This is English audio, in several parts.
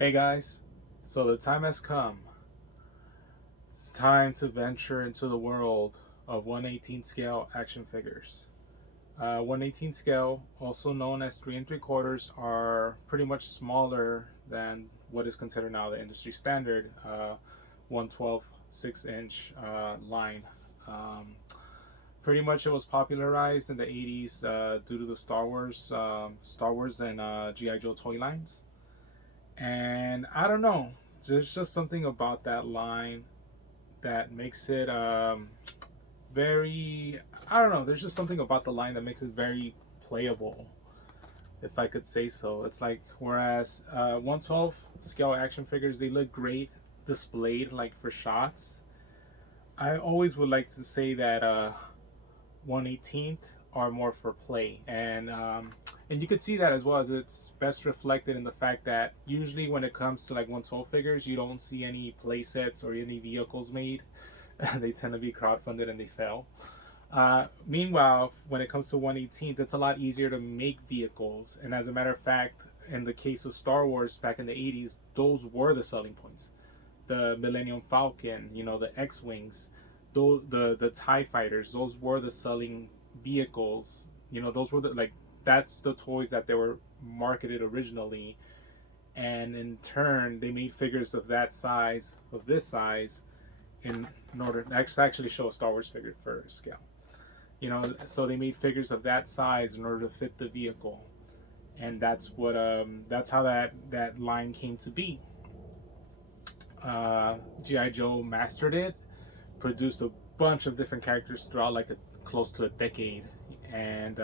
Hey guys, so the time has come. It's time to venture into the world of 1/18 scale action figures. 1/18 scale, also known as 3 and 3 quarters, are pretty much smaller than what is considered now the industry standard 112 6-inch line. Um, Pretty much it was popularized in the 80s due to the Star Wars and GI Joe toy lines. And I don't know, there's just something about that line that makes it very, I don't know, there's just something about the line that makes it very playable, if I could say so. It's like, whereas 112 scale action figures, they look great displayed like for shots. I always would like to say that 1/18th are more for play, and you could see that as well, as it's best reflected in the fact that usually when it comes to like 112 figures, you don't see any play sets or any vehicles made. They tend to be crowdfunded and they fail. Meanwhile, when it comes to 1/18th, it's a lot easier to make vehicles, and as a matter of fact, in the case of Star Wars back in the 80s, those were the selling points. The Millennium Falcon, the X-wings, the TIE fighters, those were the selling vehicles. Those were that's the toys that they were marketed originally, and in turn they made figures of that size, of this size, in order to actually show a Star Wars figure for scale. So they made figures of that size in order to fit the vehicle, and that's how that line came to be. GI Joe mastered it, produced a bunch of different characters throughout like close to a decade, and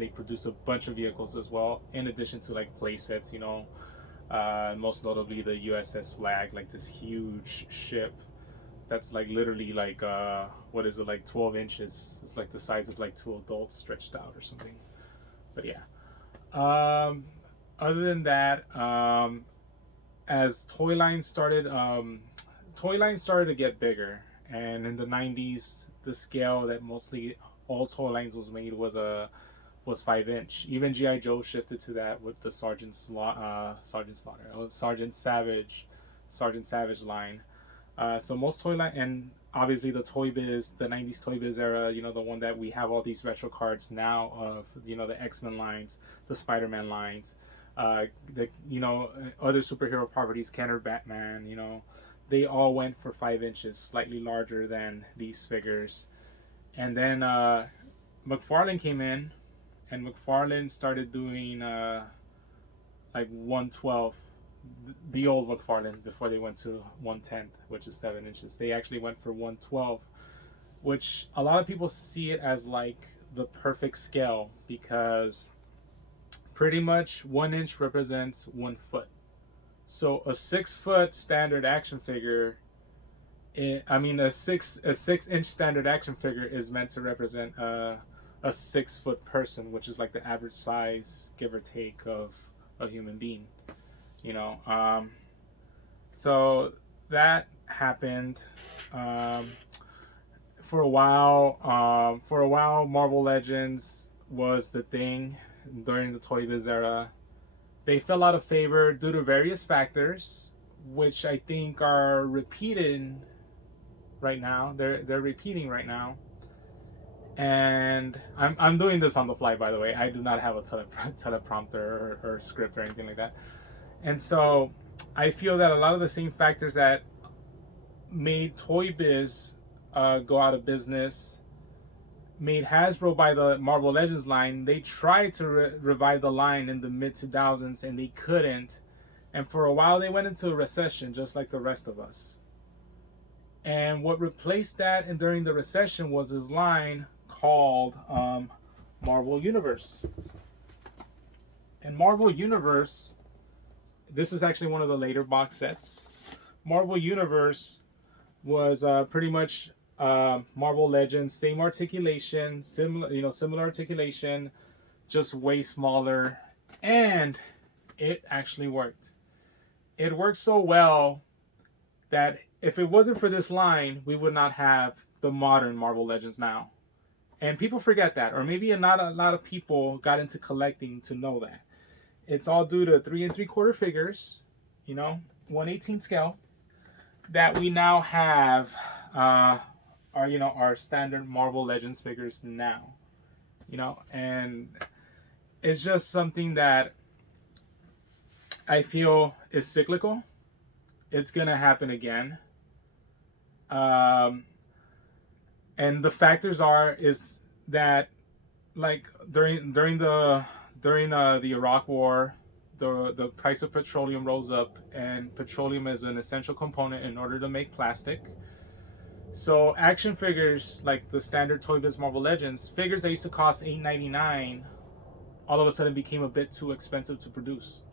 they produced a bunch of vehicles as well, in addition to like play sets. Most notably the USS Flag, like this huge ship that's like literally like what is it, like 12 inches. It's like the size of like two adults stretched out or something. But yeah. Um, Other than that, as toy lines started to get bigger, and in the 90s, the scale that mostly all toy lines was made was 5-inch. Even GI Joe shifted to that with the Sergeant Savage line. So most toy line, and obviously the 90s Toy Biz era, the one that we have all these retro cards now of, the X-Men lines, the Spider-Man lines, the other superhero properties, Kenner, Batman, they all went for 5 inches, slightly larger than these figures. And then McFarlane came in, and McFarlane started doing like 112, the old McFarlane, before they went to 1/10, which is 7 inches. They actually went for 112, which a lot of people see it as like the perfect scale, because pretty much 1 inch represents 1 foot. So a 6 foot standard action figure, I mean a 6 inch standard action figure is meant to represent a 6 foot person, which is like the average size, give or take, of a human being. You know, so that happened. Um, for a while, Marvel Legends was the thing during the Toy Biz era. They fell out of favor due to various factors, which I think are repeated right now. They're repeating right now, and I'm doing this on the fly, by the way. I do not have a teleprompter or script or anything like that, and so I feel that a lot of the same factors that made Toy Biz go out of business made Hasbro buy the Marvel Legends line. They tried to revive the line in the mid 2000s, and they couldn't. And for a while, they went into a recession, just like the rest of us. And what replaced that, and during the recession, was this line called Marvel Universe. And Marvel Universe, this is actually one of the later box sets. Marvel Universe was pretty much Marvel Legends, same articulation, similar articulation, just way smaller, and it actually worked. It worked so well that if it wasn't for this line, we would not have the modern Marvel Legends now. And people forget that, or maybe not a lot of people got into collecting to know that. It's all due to 3 and 3/4 figures, you know, 1/18 scale, that we now have our standard Marvel Legends figures now, you know, and it's just something that I feel is cyclical. It's gonna happen again. Um, and the factors is that, like, during the Iraq War, the price of petroleum rose up, and petroleum is an essential component in order to make plastic. So action figures like the standard Toy Biz Marvel Legends figures that used to cost $8.99 all of a sudden became a bit too expensive to produce.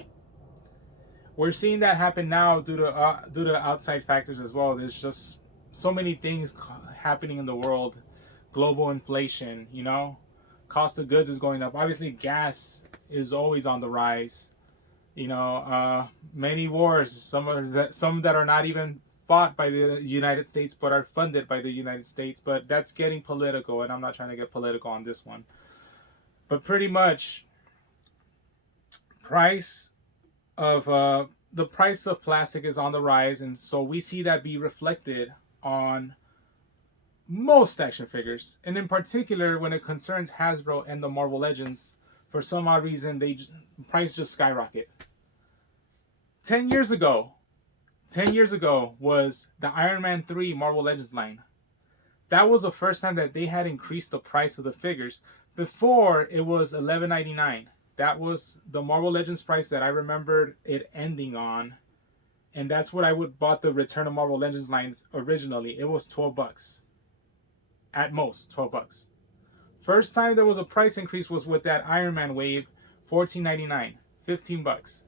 We're seeing that happen now due to outside factors as well. There's just so many things happening in the world. Global inflation, you know, cost of goods is going up. Obviously, gas is always on the rise. You know, many wars, some that are not even fought by the United States but are funded by the United States. But that's getting political, and I'm not trying to get political on this one. But pretty much, the price of plastic is on the rise, and so we see that be reflected on most action figures, and in particular when it concerns Hasbro and the Marvel Legends. For some odd reason, price just skyrocket. 10 years ago was the Iron Man 3 Marvel Legends line. That was the first time that they had increased the price of the figures. Before, it was $11.99. That was the Marvel Legends price that I remembered it ending on. And that's what I would bought the Return of Marvel Legends lines originally. It was $12. At most, $12. First time there was a price increase was with that Iron Man wave, $14.99, $15.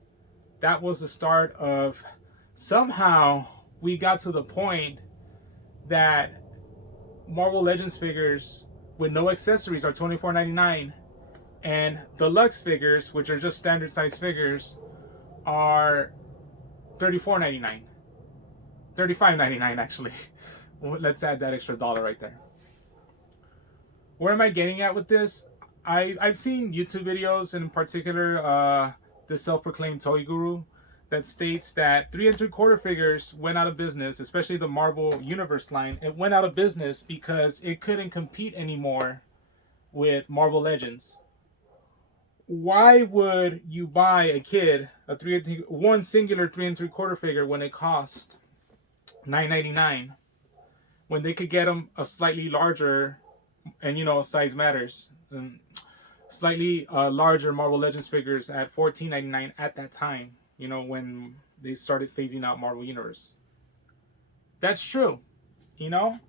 That was the start of, somehow we got to the point that Marvel Legends figures with no accessories are $24.99, and deluxe figures, which are just standard size figures, are $34.99. $35.99 actually. Let's add that extra dollar right there. Where am I getting at with this? I've seen YouTube videos, and in particular the self-proclaimed toy guru, that states that 3 3/4 figures went out of business, especially the Marvel Universe line. It went out of business because it couldn't compete anymore with Marvel Legends. Why would you buy a kid one singular 3 3/4 figure when it cost $9.99, when they could get them a slightly larger, and you know, size matters, slightly larger Marvel Legends figures at $14.99 at that time, you know, when they started phasing out Marvel Universe? That's true, you know?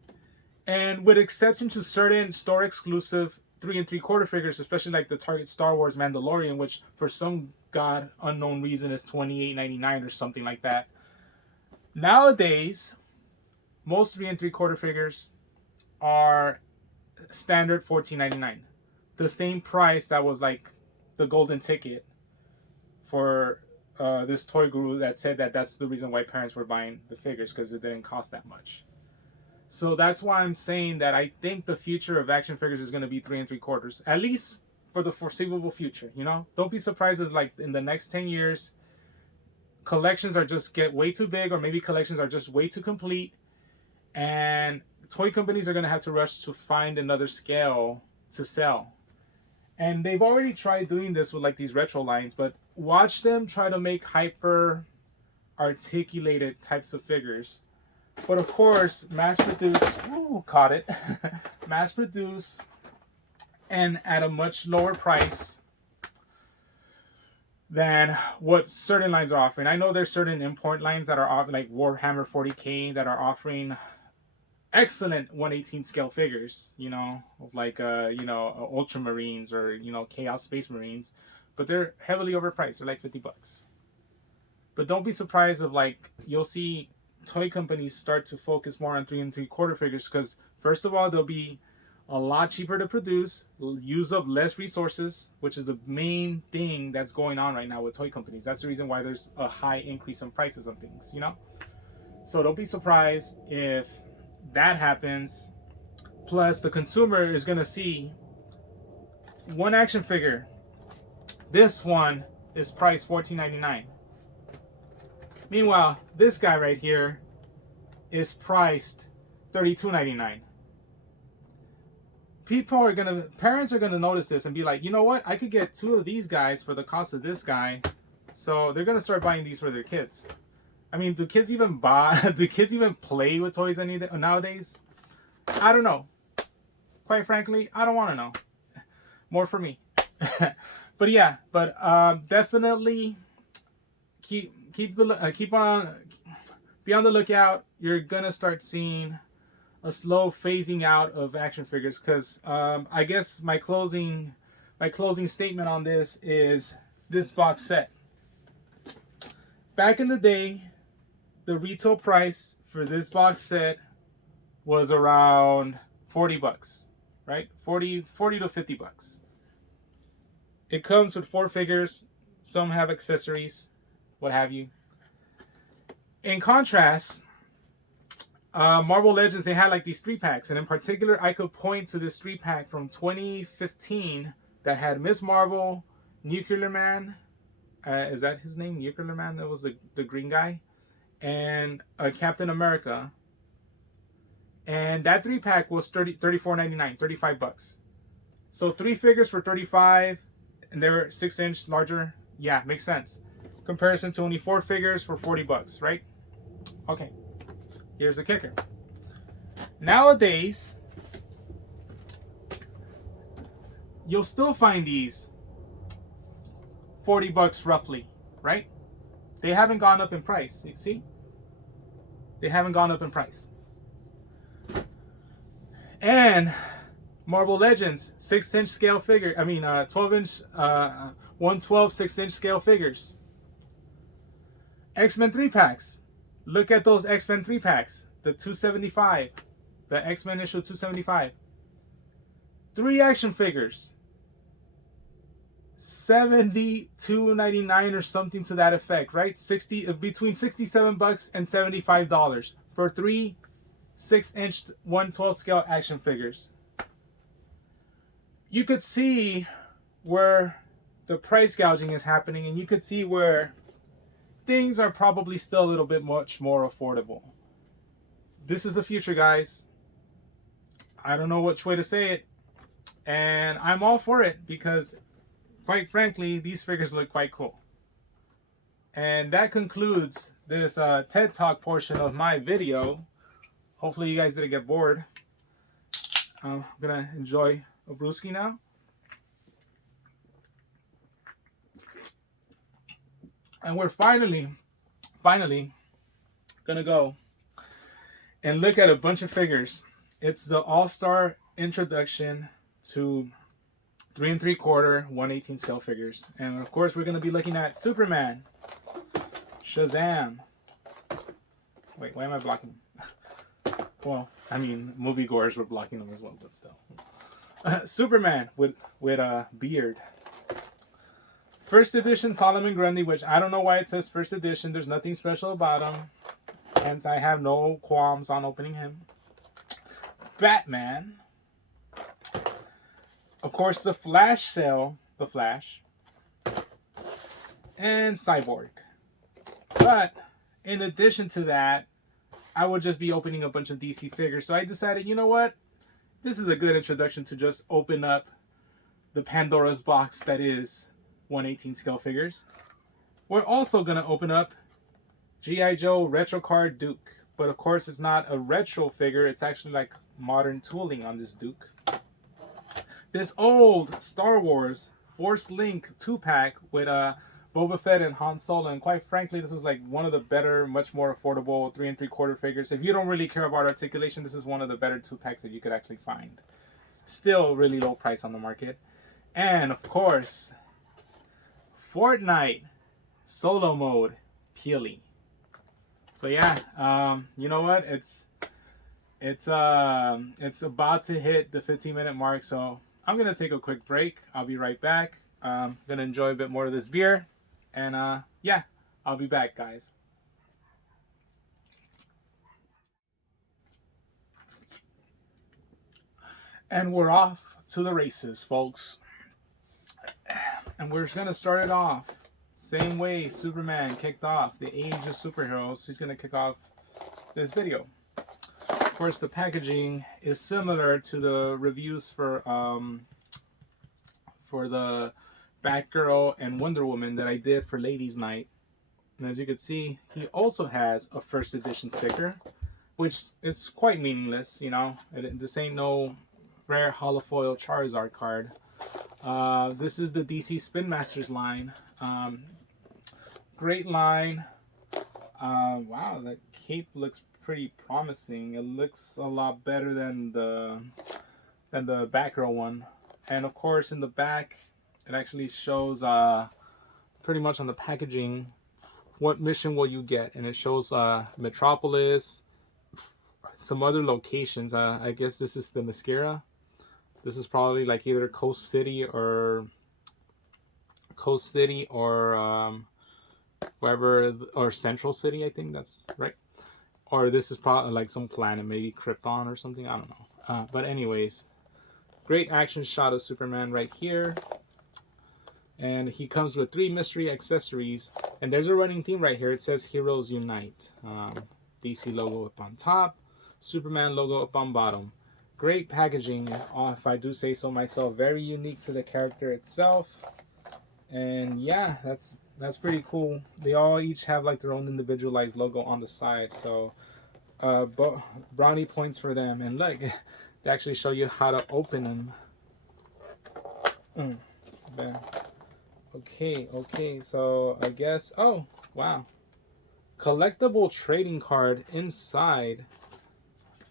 And with exception to certain store exclusive 3 3/4 figures, especially like the Target Star Wars Mandalorian, which for some god unknown reason is $28.99 or something like that. Nowadays, most 3 3/4 figures are standard $14.99. The same price that was like the golden ticket for this toy guru that said that that's the reason why parents were buying the figures, because it didn't cost that much. So that's why I'm saying that I think the future of action figures is going to be 3 3/4, at least for the foreseeable future. You know, don't be surprised if like in the next 10 years, collections are just get way too big, or maybe collections are just way too complete, and toy companies are going to have to rush to find another scale to sell. And they've already tried doing this with like these retro lines, but watch them try to make hyper articulated types of figures. But of course, mass produce, caught it, mass produce, and at a much lower price than what certain lines are offering. I know there's certain import lines that are offering, like Warhammer 40K, that are offering excellent 1/18 scale figures, you know, like Ultramarines or, you know, Chaos Space Marines, but they're heavily overpriced. They're like $50. But don't be surprised if like you'll see toy companies start to focus more on 3 3/4 figures, because first of all, they'll be a lot cheaper to produce, use up less resources, which is the main thing that's going on right now with toy companies. That's the reason why there's a high increase in prices on things, you know. So don't be surprised if that happens. Plus, the consumer is going to see one action figure. This one is priced $14.99. Meanwhile, this guy right here is priced $32.99. Parents are gonna notice this and be like, you know what? I could get 2 of these guys for the cost of this guy. So they're gonna start buying these for their kids. I mean, do kids even play with toys nowadays? I don't know. Quite frankly, I don't want to know. More for me. But yeah, definitely be on the lookout. You're gonna start seeing a slow phasing out of action figures, because I guess my closing statement on this is this box set. Back in the day, the retail price for this box set was around $40, right? 40 to $50. It comes with 4 figures. Some have accessories, what have you. In contrast, Marvel Legends, they had like these 3-packs, and in particular, I could point to this 3-pack from 2015 that had Miss Marvel, Nuclear Man, is that his name? Nuclear Man? That was the green guy, and Captain America. And that 3-pack was $34.99, $35. So 3 figures for $35, and they were 6-inch larger. Yeah, makes sense. Comparison to only 4 figures for $40, right? Okay. Here's the kicker. Nowadays, you'll still find these $40 roughly, right? They haven't gone up in price. You see? They haven't gone up in price. And Marvel Legends 6-inch scale figure. 12-inch, 112 6-inch scale figures. X-Men 3-packs. Look at those X-Men 3-packs. The 275. The X-Men issue 275. 3 action figures. $72.99 or something to that effect, right? Between $67 and $75 for 3 6-inch 112 scale action figures. You could see where the price gouging is happening, and you could see where things are probably still a little bit much more affordable. This is the future, guys. I don't know which way to say it, and I'm all for it, because quite frankly, these figures look quite cool. And that concludes this TED Talk portion of my video. Hopefully you guys didn't get bored. I'm gonna enjoy a brewski now. And we're finally gonna go and look at a bunch of figures. It's the all-star introduction to 3 3/4, 1/18 scale figures. And of course, we're gonna be looking at Superman, Shazam. Wait, why am I blocking? Well, I mean, moviegoers were blocking them as well, but still. Superman with a beard. First edition Solomon Grundy, which I don't know why it says first edition. There's nothing special about him. Hence, I have no qualms on opening him. Batman. Of course, the Flash sale. The Flash. And Cyborg. But, in addition to that, I would just be opening a bunch of DC figures. So I decided, you know what? This is a good introduction to just open up the Pandora's box that is 1/18 scale figures. We're also going to open up G.I. Joe Retro Card Duke. But of course, it's not a retro figure. It's actually like modern tooling on this Duke. This old Star Wars Forcelink 2-pack with Boba Fett and Han Solo, and quite frankly, this is like one of the better, much more affordable 3 3/4 figures. If you don't really care about articulation, this is one of the better 2-packs that you could actually find. Still really low price on the market. And of course, Fortnite solo mode Peely. So yeah, you know what? It's about to hit the 15-minute mark, so I'm gonna take a quick break. I'll be right back. I'm gonna enjoy a bit more of this beer. And yeah, I'll be back, guys. And we're off to the races, folks. And we're just going to start it off same way Superman kicked off the age of superheroes, he's gonna kick off this video. Of course, the packaging is similar to the reviews for the Batgirl and Wonder Woman that I did for Ladies Night. And as you can see, he also has a first edition sticker, which is quite meaningless, you know. This ain't no rare holofoil Charizard card. This is the DC Spinmasters line. Great line. Wow, that cape looks pretty promising. It looks a lot better than the Batgirl one. And of course, in the back, it actually shows pretty much on the packaging what mission will you get, and it shows Metropolis, some other locations. I guess this is the Mascara. This is probably like either Coast City or wherever, or Central City. I think that's right. Or this is probably like some planet, maybe Krypton or something. I don't know. But anyways, great action shot of Superman right here. And he comes with 3 mystery accessories. And there's a running theme right here. It says Heroes Unite. DC logo up on top. Superman logo up on bottom. Great packaging, if I do say so myself. Very unique to the character itself. And yeah, that's pretty cool. They all each have like their own individualized logo on the side. So brownie points for them. And look, they actually show you how to open them. Okay, so I guess, oh wow, collectible trading card inside.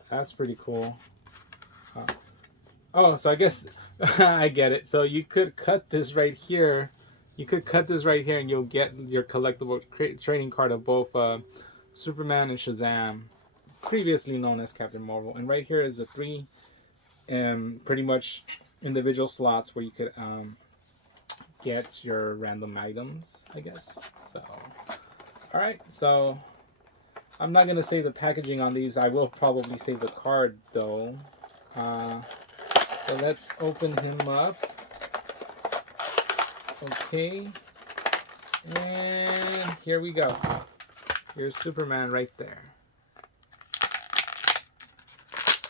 That's pretty cool. Oh, so I guess I get it. So you could cut this right here. You could cut this right here and you'll get your collectible trading card of both Superman and Shazam, previously known as Captain Marvel. And right here is the 3 pretty much individual slots where you could get your random items, I guess. So, alright, so I'm not going to save the packaging on these. I will probably save the card though. So let's open him up. Okay. And here we go. Here's Superman right there.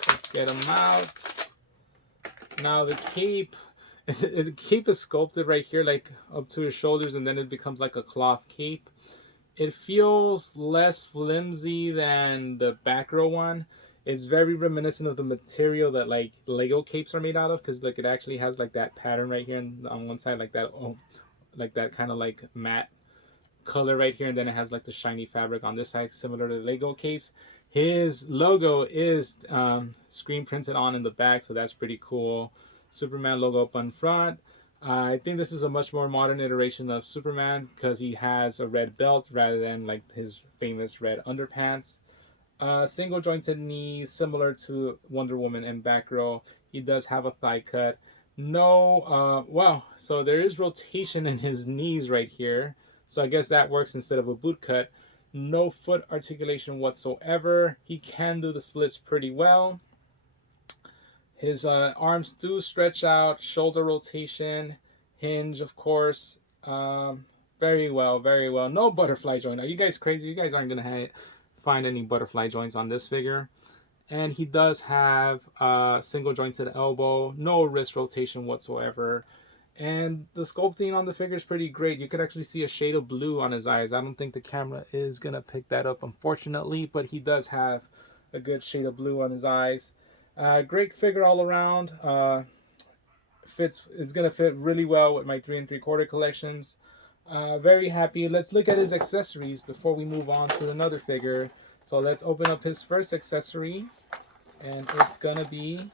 Let's get him out. Now the cape. The cape is sculpted right here, like up to his shoulders, and then it becomes like a cloth cape. It feels less flimsy than the Batgirl one. It's very reminiscent of the material that like Lego capes are made out of, because look, it actually has like that pattern right here, and on one side like that kind of like matte color right here, and then it has like the shiny fabric on this side, similar to the Lego capes. His logo is screen printed on in the back, so that's pretty cool. Superman logo up on front. I think this is a much more modern iteration of Superman because he has a red belt rather than like his famous red underpants. Single jointed knees, similar to Wonder Woman and Batgirl. He does have a thigh cut. No, wow. So there is rotation in his knees right here. So I guess that works instead of a boot cut. No foot articulation whatsoever. He can do the splits pretty well. His arms do stretch out, shoulder rotation, hinge, of course. Very well, very well. No butterfly joint. Are you guys crazy? You guys aren't going to find any butterfly joints on this figure. And he does have single jointed elbow, no wrist rotation whatsoever. And the sculpting on the figure is pretty great. You could actually see a shade of blue on his eyes. I don't think the camera is going to pick that up, unfortunately, but he does have a good shade of blue on his eyes. Great figure all around. It's gonna fit really well with my 3 3/4 collections. Very happy. Let's look at his accessories before we move on to another figure. So let's open up his first accessory, and it's gonna be,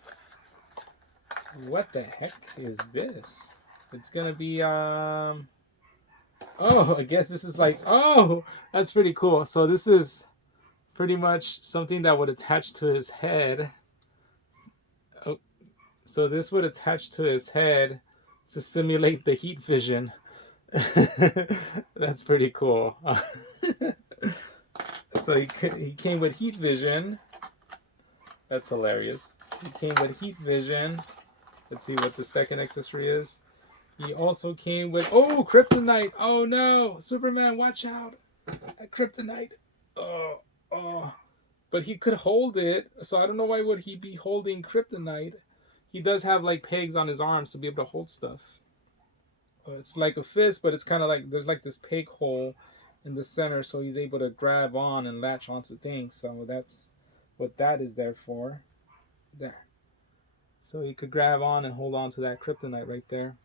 what the heck is this? It's gonna be oh, I guess this is like, oh, that's pretty cool. So this is pretty much something that would attach to his head. So this would attach to his head to simulate the heat vision. That's pretty cool. So he came with heat vision. That's hilarious. He came with heat vision. Let's see what the second accessory is. He also came with, oh, kryptonite. Oh no, Superman, watch out. Kryptonite. Oh, oh. But he could hold it, so I don't know why would he be holding kryptonite. He does have like pegs on his arms to be able to hold stuff. It's like a fist, but it's kind of like there's like this peg hole in the center, so he's able to grab on and latch onto things. So that's what that is there for. There. So he could grab on and hold on to that kryptonite right there.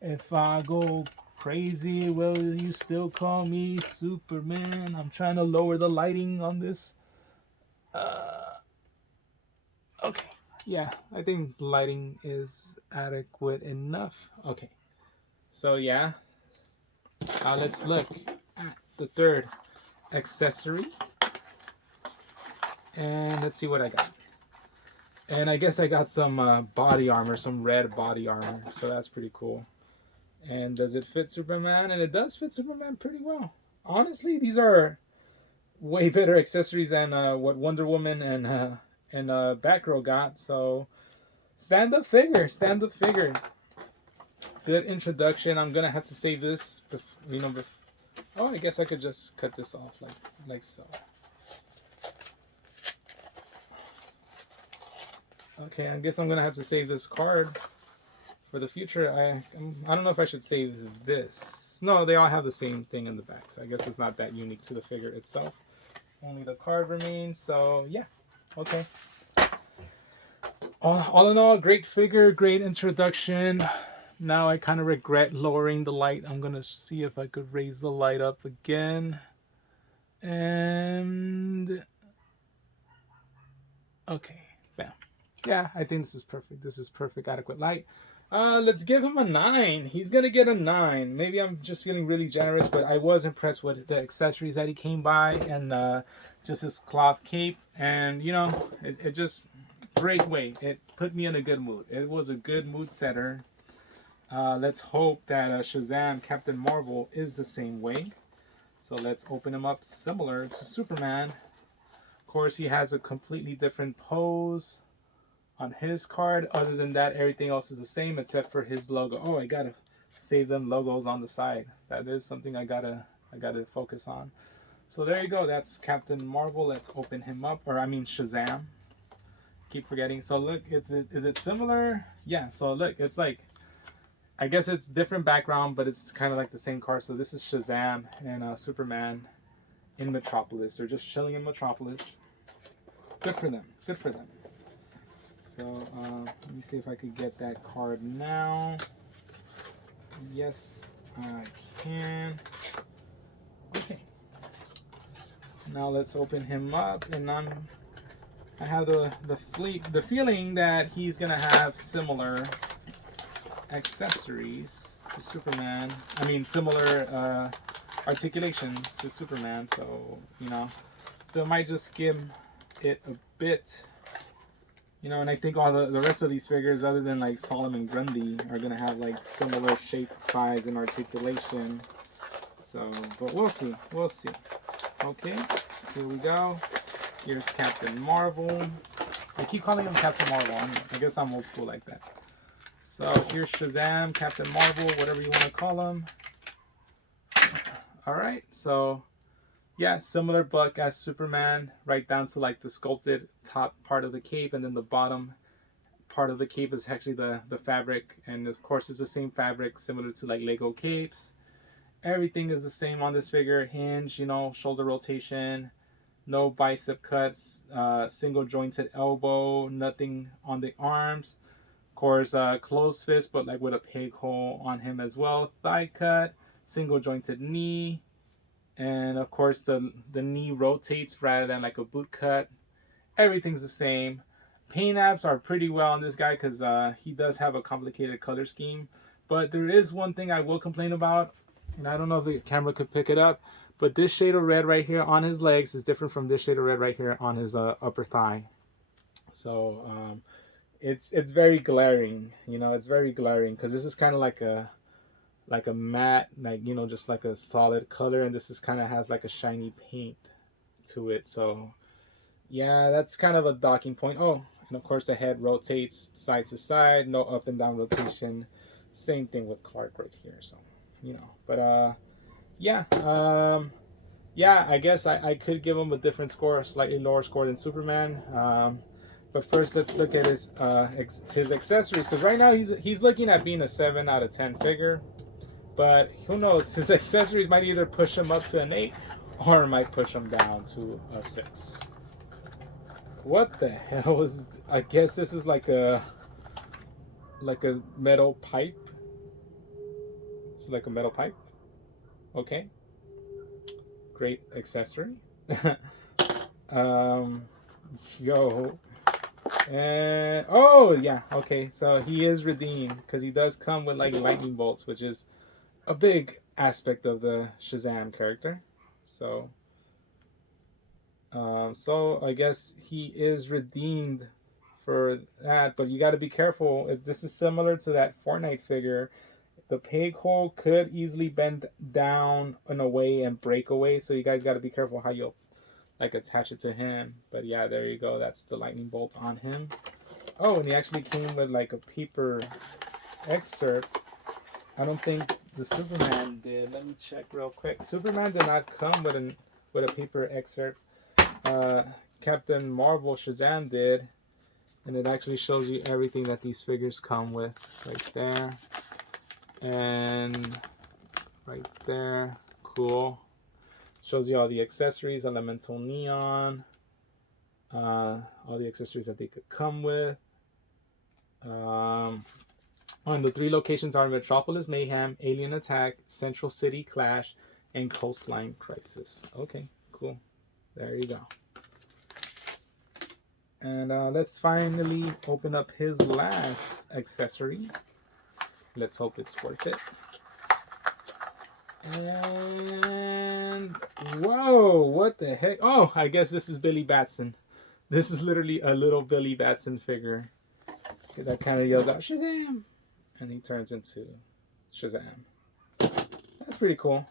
If I go crazy, will you still call me Superman? I'm trying to lower the lighting on this. Okay. Yeah, I think lighting is adequate enough. Okay. So yeah, let's look at the third accessory. And let's see what I got. And I guess I got some body armor, some red body armor. So that's pretty cool. And does it fit Superman? And it does fit Superman pretty well. Honestly, these are way better accessories than what Wonder Woman and Batgirl got. So stand up figure. Good introduction. I'm gonna have to save this. Oh, I guess I could just cut this off like so. Okay, I guess I'm gonna have to save this card for the future. I don't know if I should save this. No, they all have the same thing in the back, so I guess it's not that unique to the figure itself. Only the card remains. So yeah, okay. All in all, great figure, great introduction. Now I kind of regret lowering the light. I'm gonna see if I could raise the light up again. And okay, bam. Yeah, I think this is perfect. This is perfect, adequate light. Let's give him a 9. He's gonna get a 9. Maybe I'm just feeling really generous, but I was impressed with the accessories that he came by and just his cloth cape. And you know, it just great way. It put me in a good mood. It was a good mood setter. Let's hope that Shazam, Captain Marvel, is the same way. So let's open him up similar to Superman. Of course, he has a completely different pose on his card. Other than that, everything else is the same except for his logo. Oh, I gotta save them logos on the side. That is something I gotta focus on. So there you go. That's Captain Marvel. Let's open him up. Or I mean Shazam. Keep forgetting. So look, is it similar? Yeah. So look, it's like, I guess it's different background, but it's kind of like the same card. So this is Shazam and Superman in Metropolis. They're just chilling in Metropolis. Good for them. Good for them. So let me see if I could get that card now. Yes, I can. Okay. Now let's open him up, and I have the feeling that he's gonna have similar accessories to Superman. I mean, similar articulation to Superman. So you know, so it might just give it a bit. You know, and I think all the rest of these figures, other than like Solomon Grundy, are gonna have like similar shape, size, and articulation. So, but we'll see. We'll see. Okay, here we go. Here's Captain Marvel. I keep calling him Captain Marvel. I guess I'm old school like that. So here's Shazam, Captain Marvel, whatever you want to call him. All right. So yeah, similar buck as Superman, right down to like the sculpted top part of the cape, and then the bottom part of the cape is actually the fabric, and of course it's the same fabric similar to like Lego capes. Everything is the same on this figure. Hinge, you know, shoulder rotation, no bicep cuts, single jointed elbow, nothing on the arms. Of course, closed fist, but like with a peg hole on him as well. Thigh cut, single jointed knee. And of course the knee rotates rather than like a boot cut. Everything's the same. Paint apps are pretty well on this guy because he does have a complicated color scheme. But there is one thing I will complain about, and I don't know if the camera could pick it up, but this shade of red right here on his legs is different from this shade of red right here on his upper thigh. So it's very glaring. You know, it's very glaring because this is kind of like a matte, like, you know, just like a solid color, and this is kind of has like a shiny paint to it. So yeah, that's kind of a docking point. Oh, and of course the head rotates side to side, no up and down rotation. Same thing with Clark right here. So, you know, but yeah, yeah. I guess I could give him a different score, a slightly lower score than Superman. But first, let's look at his accessories, because right now he's looking at being a 7 out of 10 figure. But who knows? His accessories might either push him up to an 8, or might push him down to a 6. What the hell is? I guess this is like a metal pipe. It's like a metal pipe. Okay. Great accessory. um, yo. And oh yeah, okay. So he is redeemed because he does come with like lightning bolts, which is a big aspect of the Shazam character. So, so I guess he is redeemed for that. But you got to be careful. If this is similar to that Fortnite figure, the peg hole could easily bend down in a way and break away. So you guys got to be careful how you'll like attach it to him. But yeah, there you go. That's the lightning bolt on him. Oh, and he actually came with like a paper excerpt. I don't think the Superman did. Let me check real quick. Superman did not come with a paper excerpt. Captain Marvel Shazam did, and it actually shows you everything that these figures come with right there, and right there. Cool. Shows you all the accessories, elemental neon, all the accessories that they could come with. On the 3 locations are Metropolis Mayhem, Alien Attack, Central City Clash, and Coastline Crisis. Okay, cool. There you go. And let's finally open up his last accessory. Let's hope it's worth it. And whoa, what the heck? Oh, I guess this is Billy Batson. This is literally a little Billy Batson figure that kind of yells out Shazam, and he turns into Shazam. That's pretty cool.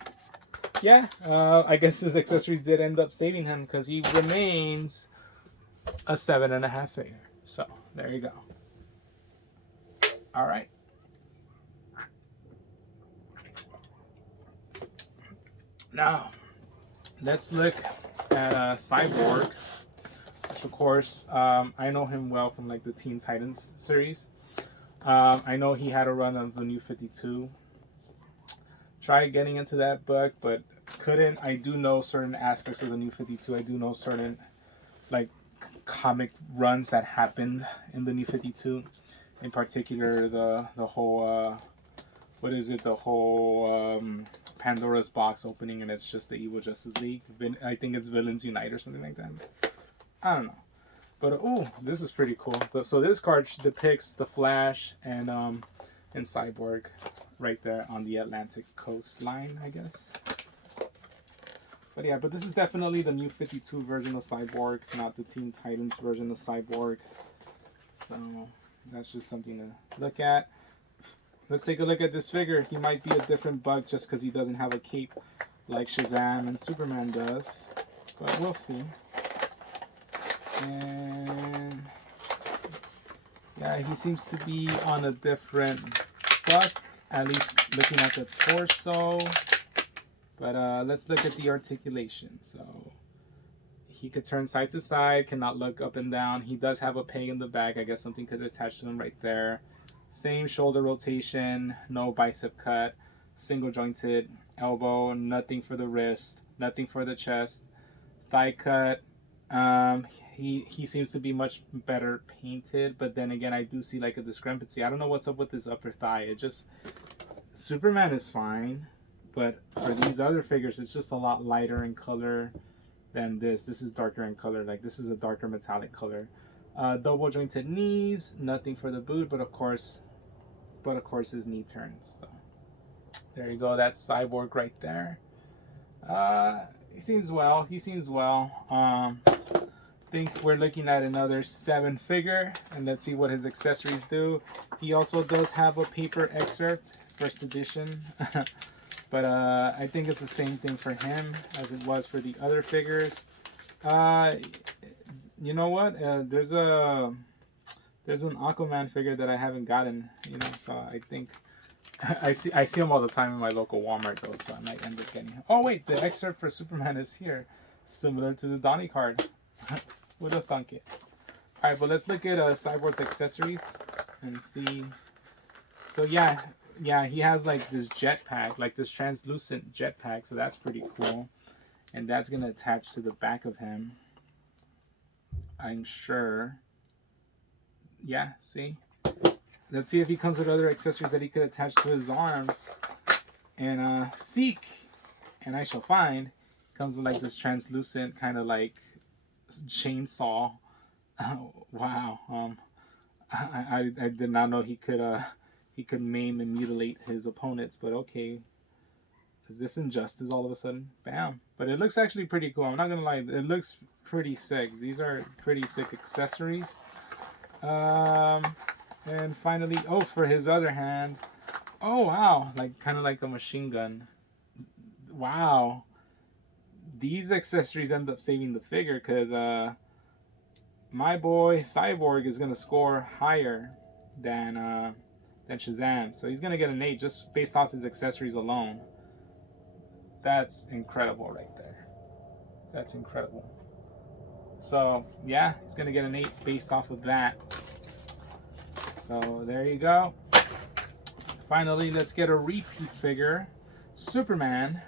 Yeah, I guess his accessories did end up saving him because he remains a 7.5 figure. So there you go. All right. Now, let's look at Cyborg, which of course I know him well from like the Teen Titans series. I know he had a run of the New 52. Tried getting into that book, but couldn't. I do know certain aspects of the New 52. I do know certain like comic runs that happened in the New 52. In particular, the whole what is it? The whole Pandora's box opening, and it's just the Evil Justice League. I think it's Villains Unite or something like that. I don't know. But oh, this is pretty cool. So this card depicts the Flash and Cyborg right there on the Atlantic coastline, I guess. But yeah, but this is definitely the New 52 version of Cyborg, not the Teen Titans version of Cyborg. So that's just something to look at. Let's take a look at this figure. He might be a different bug just because he doesn't have a cape like Shazam and Superman does. But we'll see. And yeah, he seems to be on a different buck, at least looking at the torso. But let's look at the articulation. So he could turn side to side, cannot look up and down. He does have a peg in the back. I guess something could attach to him right there. Same shoulder rotation, no bicep cut, single jointed elbow, nothing for the wrist, nothing for the chest, thigh cut. He seems to be much better painted, but then again, I do see like a discrepancy. I don't know what's up with his upper thigh. It just, Superman is fine, but for these other figures, it's just a lot lighter in color than this. This is darker in color. Like this is a darker metallic color. Double jointed knees, nothing for the boot, but of course his knee turns. So there you go. That's Cyborg right there. He seems well. I think we're looking at another 7 figure, and let's see what his accessories do. He also does have a paper excerpt, first edition, but I think it's the same thing for him as it was for the other figures. You know what? There's an Aquaman figure that I haven't gotten. So I think I see him all the time in my local Walmart though, so I might end up getting him. Oh wait, the excerpt for Superman is here, similar to the Donnie card. Would have thunk it. All right, but let's look at Cyborg's accessories and see. So yeah, he has like this jetpack, like this translucent jetpack, so that's pretty cool. And that's gonna attach to the back of him, I'm sure. Yeah, see? Let's see if he comes with other accessories that he could attach to his arms. And seek, and I shall find, comes with like this translucent kind of like chainsaw. Oh, wow. I did not know he could maim and mutilate his opponents, but okay. Is this injustice all of a sudden? Bam. But it looks actually pretty cool. I'm not gonna lie, it looks pretty sick. These are pretty sick accessories. And finally, oh, for his other hand, oh wow, like kind of like a machine gun. Wow. These accessories end up saving the figure because my boy Cyborg is gonna score higher than Shazam, so he's gonna get an 8 just based off his accessories alone. That's incredible right there. That's incredible. So yeah, he's gonna get an 8 based off of that. So there you go. Finally, let's get a repeat figure, Superman.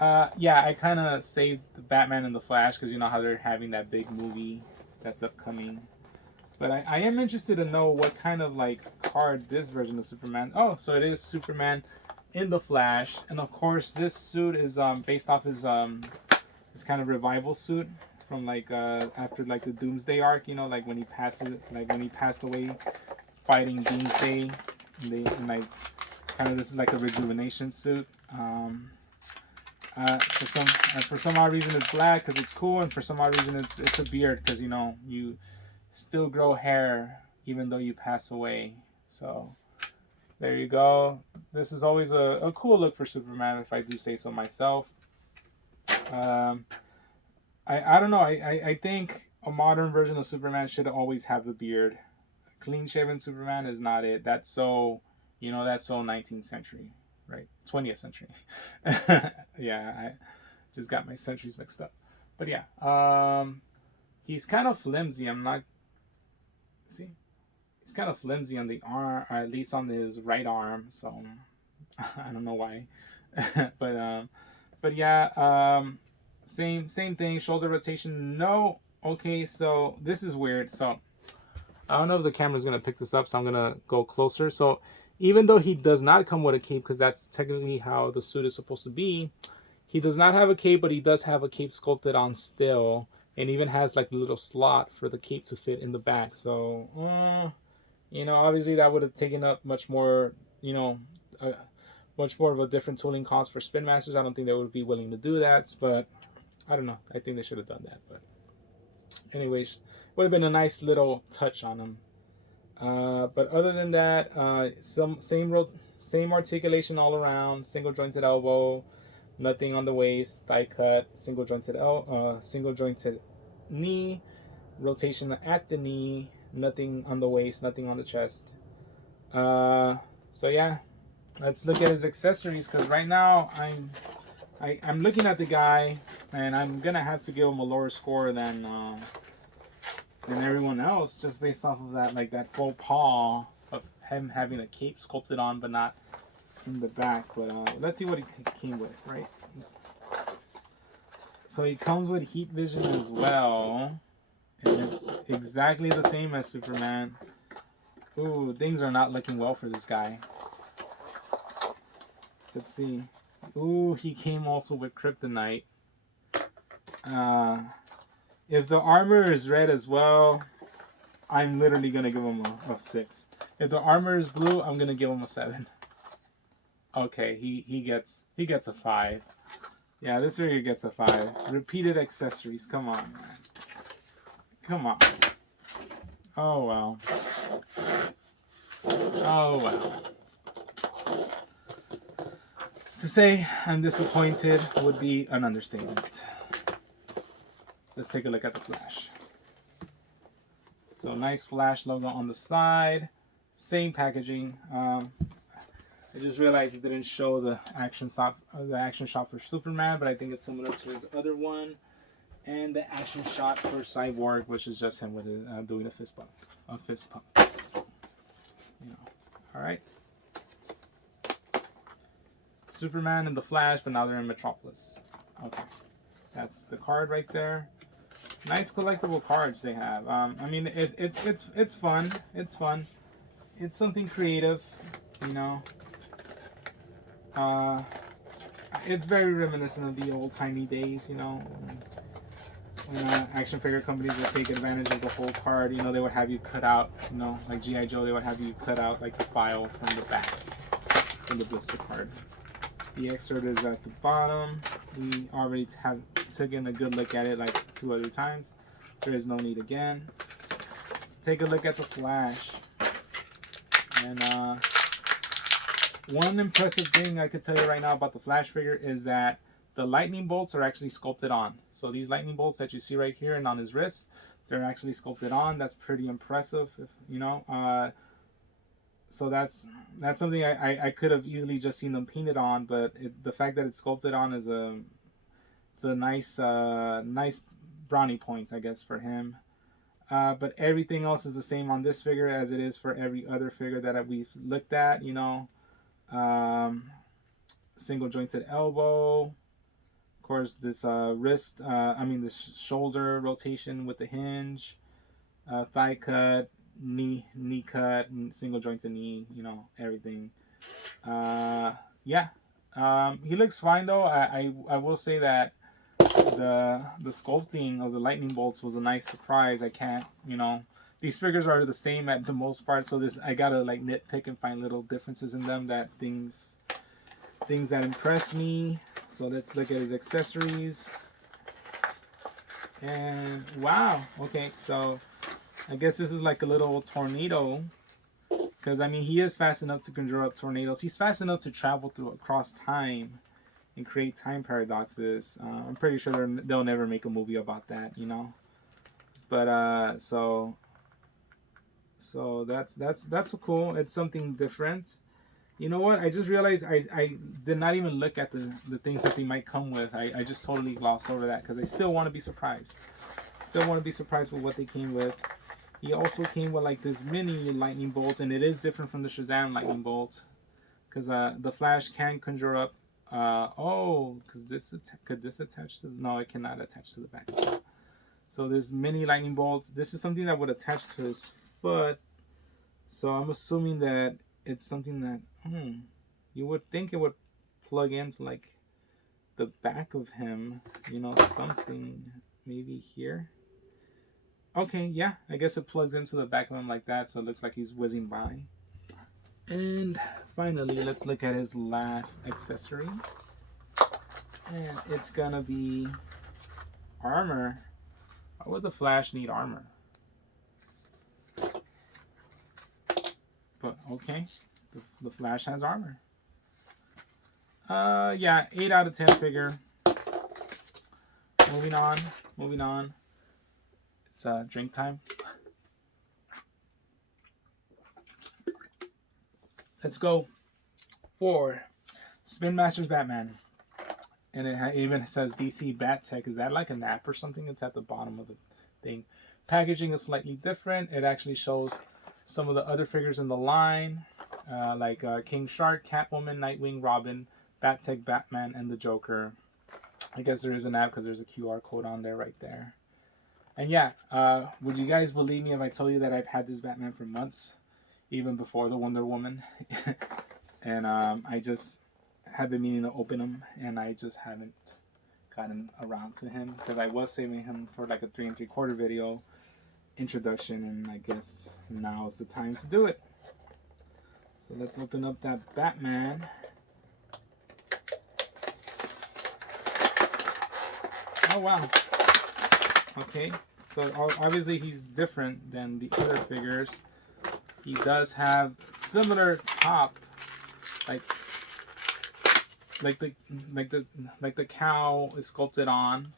Yeah, I kind of saved the Batman and the Flash because you know how they're having that big movie that's upcoming. But I am interested to know what kind of like card this version of Superman. Oh, so it is Superman in the Flash, and of course this suit is based off his this kind of revival suit from like after like the Doomsday arc. You know, like when he passed away fighting Doomsday. And like kind of this is like a rejuvenation suit. For some odd reason it's black because it's cool, and for some odd reason it's a beard because you know you still grow hair even though you pass away. So there you go. This is always a cool look for Superman if I do say so myself. I don't know. I think a modern version of Superman should always have the beard. Clean shaven Superman is not it. That's so, you know, that's so 19th century, right? 20th century. Yeah, I just got my centuries mixed up. But yeah, he's kind of flimsy. See, he's kind of flimsy on the arm, or at least on his right arm. So I don't know why, but yeah, same thing. Shoulder rotation, no. Okay, so this is weird. So I don't know if the camera's going to pick this up, so I'm going to go closer. So even though he does not come with a cape, because that's technically how the suit is supposed to be, he does not have a cape, but he does have a cape sculpted on still, and even has like a little slot for the cape to fit in the back. So, you know, obviously that would have taken up much more, you know, much more of a different tooling cost for Spinmasters. I don't think they would be willing to do that, but I don't know. I think they should have done that, but anyways, would have been a nice little touch on him. But other than that, same articulation all around. Single jointed elbow, nothing on the waist. Thigh cut, single jointed knee, rotation at the knee, nothing on the waist, nothing on the chest. So yeah, let's look at his accessories because right now I'm looking at the guy and I'm gonna have to give him a lower score than everyone else just based off of that, like that faux pas of him having a cape sculpted on but not in the back. But let's see what he came with, right? So he comes with heat vision as well, and it's exactly the same as Superman. Ooh, things are not looking well for this guy. Let's see. Ooh, he came also with kryptonite. If the armor is red as well, I'm literally gonna give him a 6. If the armor is blue, I'm gonna give him a 7. Okay, he gets a 5. Yeah, this figure gets a 5. Repeated accessories. Come on, man. Come on. Oh well. Oh well. To say I'm disappointed would be an understatement. Let's take a look at the Flash. So nice Flash logo on the side. Same packaging. I just realized it didn't show the action shot for Superman, but I think it's similar to his other one. And the action shot for Cyborg, which is just him with doing a fist pump. So, you know. All right. Superman and the Flash, but now they're in Metropolis. Okay, that's the card right there. Nice collectible cards they have. I mean, it's fun. It's fun. It's something creative, you know. It's very reminiscent of the old timey days, you know. When action figure companies would take advantage of the whole card, you know, they would have you cut out, you know, like G.I. Joe, they would have you cut out like the file from the back, from the blister card. The excerpt is at the bottom. We already have taken a good look at it like 2 other times. There is no need again. Let's take a look at the Flash. And one impressive thing I could tell you right now about the Flash figure is that the lightning bolts are actually sculpted on. So these lightning bolts that you see right here and on his wrist, they're actually sculpted on. That's pretty impressive, you know. So that's something I could have easily just seen them painted on, but the fact that it's sculpted on is it's a nice nice brownie points, I guess, for him. But everything else is the same on this figure as it is for every other figure that we've looked at, you know. Single jointed elbow, of course this wrist, this shoulder rotation with the hinge, thigh cut, knee cut, and single jointed knee, you know, everything. Yeah, he looks fine though. I will say that the sculpting of the lightning bolts was a nice surprise. I can't, you know, these figures are the same at the most part, so this I gotta like nitpick and find little differences in them, that things that impress me. So let's look at his accessories. And wow, okay, so I guess this is like a little tornado, because I mean he is fast enough to conjure up tornadoes. He's fast enough to travel across time and create time paradoxes. I'm pretty sure they'll never make a movie about that, you know. But so that's cool. It's something different. You know what? I just realized I did not even look at the things that they might come with. I just totally glossed over that because I still want to be surprised. Still want to be surprised with what they came with. He also came with like this mini lightning bolt, and it is different from the Shazam lightning bolt, because the Flash can conjure up. Because could this attach to? No, it cannot attach to the back. So this mini lightning bolt. This is something that would attach to his foot. So I'm assuming that it's something that you would think it would plug into like the back of him, you know, something maybe here. Okay, yeah, I guess it plugs into the back of him like that, so it looks like he's whizzing by. And finally, let's look at his last accessory, and it's gonna be armor. Why would the Flash need armor? But okay, the Flash has armor. Yeah, 8 out of 10 figure. Moving on. It's drink time. Let's go for Spinmasters Batman. And it even says DC Bat Tech. Is that like a nap or something? It's at the bottom of the thing. Packaging is slightly different. It actually shows some of the other figures in the line, like King Shark, Catwoman, Nightwing, Robin, Bat Tech, Batman, and the Joker. I guess there is an app because there's a QR code on there right there. And yeah, would you guys believe me if I told you that I've had this Batman for months, even before the Wonder Woman? And I just have been meaning to open him, and I just haven't gotten around to him, because I was saving him for like a 3 3/4 video introduction, and I guess now is the time to do it. So let's open up that Batman. Oh wow. Okay, so obviously he's different than the other figures. He does have similar top, like the cow is sculpted on.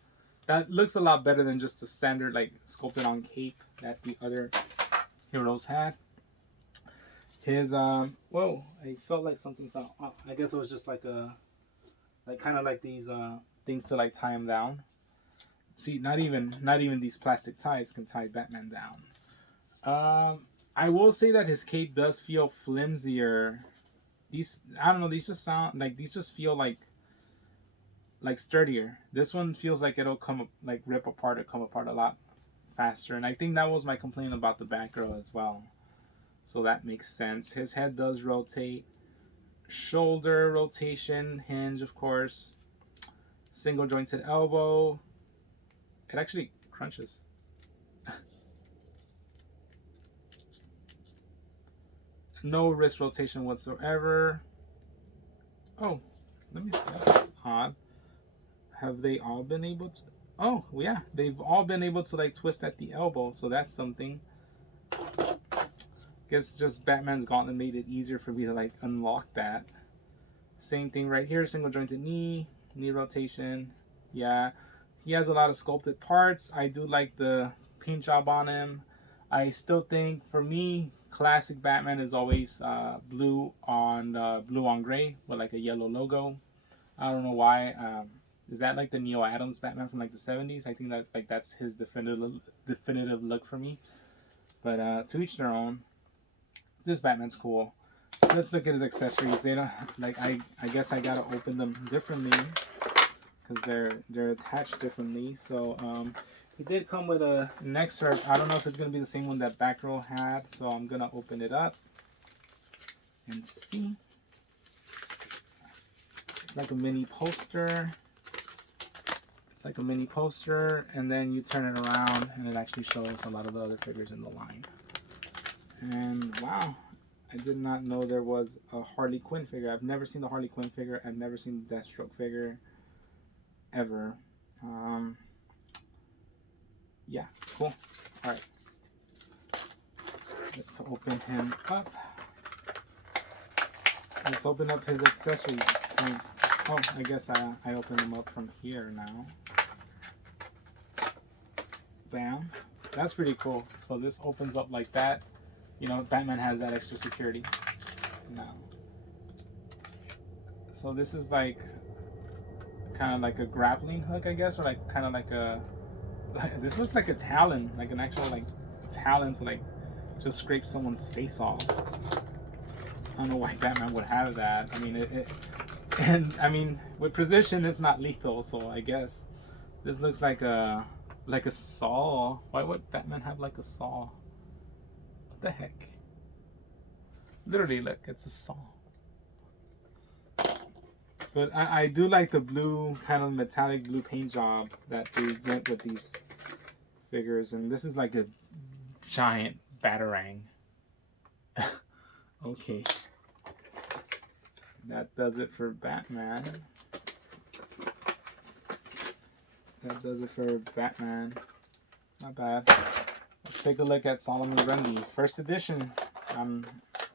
That looks a lot better than just the standard like sculpted on cape that the other heroes had. His whoa, I felt like something fell. Oh, I guess it was just like a, like kind of like these things to like tie him down. See, not even these plastic ties can tie Batman down. I will say that his cape does feel flimsier. These, I don't know, these just sound like, these just feel like sturdier. This one feels like it'll come like rip apart or come apart a lot faster. And I think that was my complaint about the Batgirl as well. So that makes sense. His head does rotate. Shoulder rotation, hinge, of course. Single jointed elbow. It actually crunches. No wrist rotation whatsoever. Oh, let me. That's odd. Have they all been able to? Oh, yeah, they've all been able to like twist at the elbow, so that's something. Guess just Batman's Gauntlet made it easier for me to like unlock that. Same thing right here, single jointed knee rotation. Yeah, he has a lot of sculpted parts. I do like the paint job on him. I still think, for me, classic Batman is always blue on gray with like a yellow logo. I don't know why. Is that like the Neil Adams Batman from like the 70s? I think that like that's his definitive look for me. But to each their own. This Batman's cool. Let's look at his accessories. They don't like. I guess I gotta open them differently because they're attached differently. So he did come with a neck strap. I don't know if it's gonna be the same one that Batgirl had. So I'm gonna open it up and see. It's like a mini poster. It's like a mini poster, and then you turn it around, and it actually shows a lot of the other figures in the line. And wow, I did not know there was a Harley Quinn figure. I've never seen the Harley Quinn figure. I've never seen the Deathstroke figure, ever. Yeah, cool. All right, let's open him up. Let's open up his accessories. Oh, I guess I open them up from here now. Bam. That's pretty cool. So this opens up like that. You know, Batman has that extra security now. So this is like kind of like a grappling hook, I guess, or like kind of like a. This looks like a talon, like an actual like talon to like just scrape someone's face off. I don't know why Batman would have that. I mean, and I mean, with precision, it's not lethal. So I guess this looks like a saw. Why would Batman have like a saw? What the heck? Literally, look, it's a saw. But I do like the blue, kind of metallic blue paint job that they went with these figures. And this is like a giant Batarang. Okay. That does it for Batman. That does it for Batman. Not bad. Let's take a look at Solomon Grundy. First edition.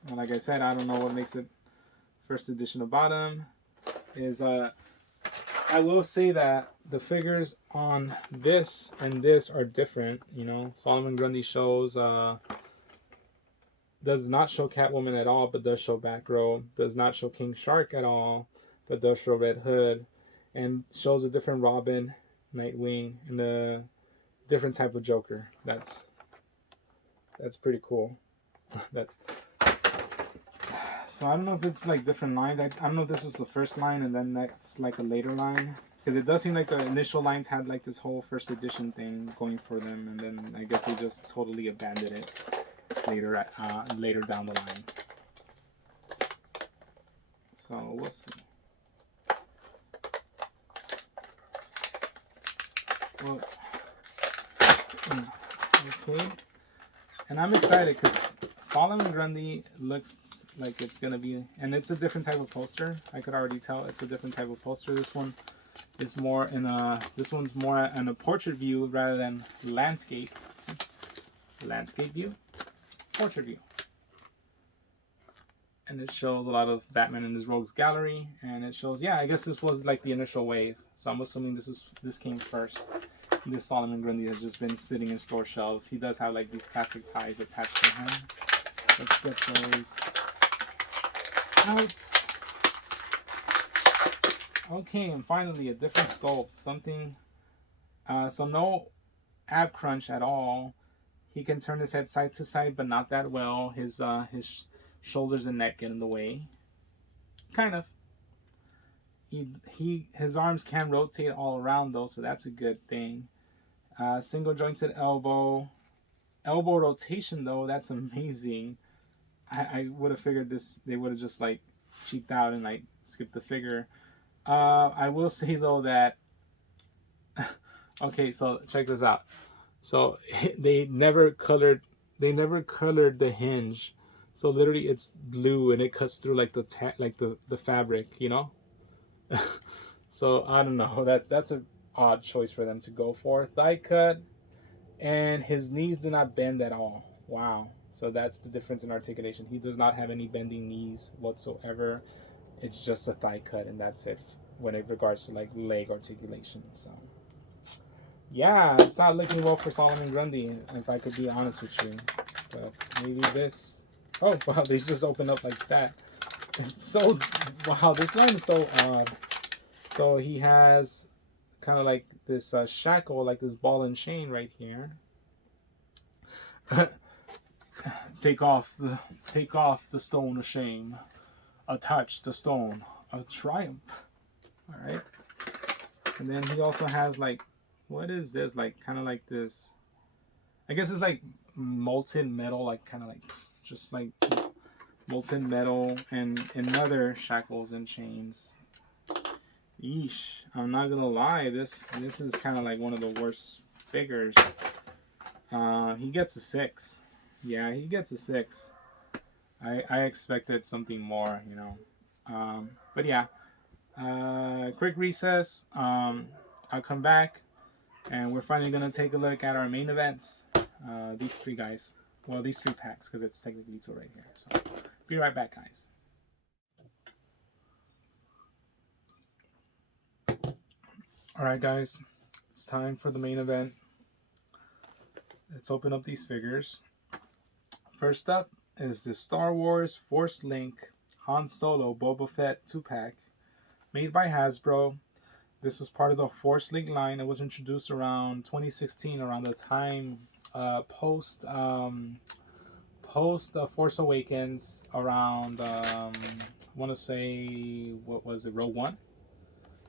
Like I said, I don't know what makes it first edition about him. I will say that the figures on this and this are different. You know, Solomon Grundy does not show Catwoman at all, but does show Batgirl. Does not show King Shark at all, but does show Red Hood, and shows a different Robin, Nightwing, and a different type of Joker. That's pretty cool. So I don't know if it's like different lines. I don't know if this is the first line and then that's like a later line. Because it does seem like the initial lines had like this whole first edition thing going for them, and then I guess they just totally abandoned it later down the line. So we'll see. Well, okay. And I'm excited because Solomon Grundy looks like it's gonna be, and it's a different type of poster. I could already tell it's a different type of poster. This one is more in a. This one's more in a portrait view rather than landscape. See? Landscape view, portrait view, and it shows a lot of Batman in his rogues gallery, and it shows. Yeah, I guess this was like the initial wave. So I'm assuming this came first. This Solomon Grundy has just been sitting in store shelves. He does have like these plastic ties attached to him. Let's get those out. Okay, and finally a different sculpt. Something, so no ab crunch at all. He can turn his head side to side, but not that well. His shoulders and neck get in the way. Kind of. His arms can rotate all around though, so that's a good thing. Single jointed elbow. Elbow rotation though, that's amazing. I would have figured this, they would have just like cheaped out and like skipped the figure. I will say though that okay, so check this out. So they never colored the hinge. So literally it's blue and it cuts through like the fabric, you know? So I don't know. That's an odd choice for them to go for. Thigh cut, and his knees do not bend at all. Wow. So that's the difference in articulation. He does not have any bending knees whatsoever. It's just a thigh cut, and that's it when it regards to like leg articulation. So yeah, it's not looking well for Solomon Grundy, if I could be honest with you. But maybe this. Oh wow, they just open up like that. It's so wow, this line is so odd. So he has kind of like this shackle, like this ball and chain right here. Take off the stone of shame. Attach the stone of triumph. All right. And then he also has like, what is this? Like kind of like this. I guess it's like molten metal, like kind of like just like molten metal and another shackles and chains. Yeesh. I'm not gonna lie, this is kind of like one of the worst figures. He gets a 6. Yeah, he gets a 6. I expected something more, you know. But yeah, quick recess. I'll come back, and we're finally gonna take a look at our main events. These 3 guys. Well, these 3 packs, because it's technically 2 right here. So, be right back, guys. All right, guys. It's time for the main event. Let's open up these figures. First up is the Star Wars Forcelink Han Solo Boba Fett 2-pack, made by Hasbro. This was part of the Forcelink line. It was introduced around 2016, around the time post Force Awakens, around I want to say, what was it, Rogue One.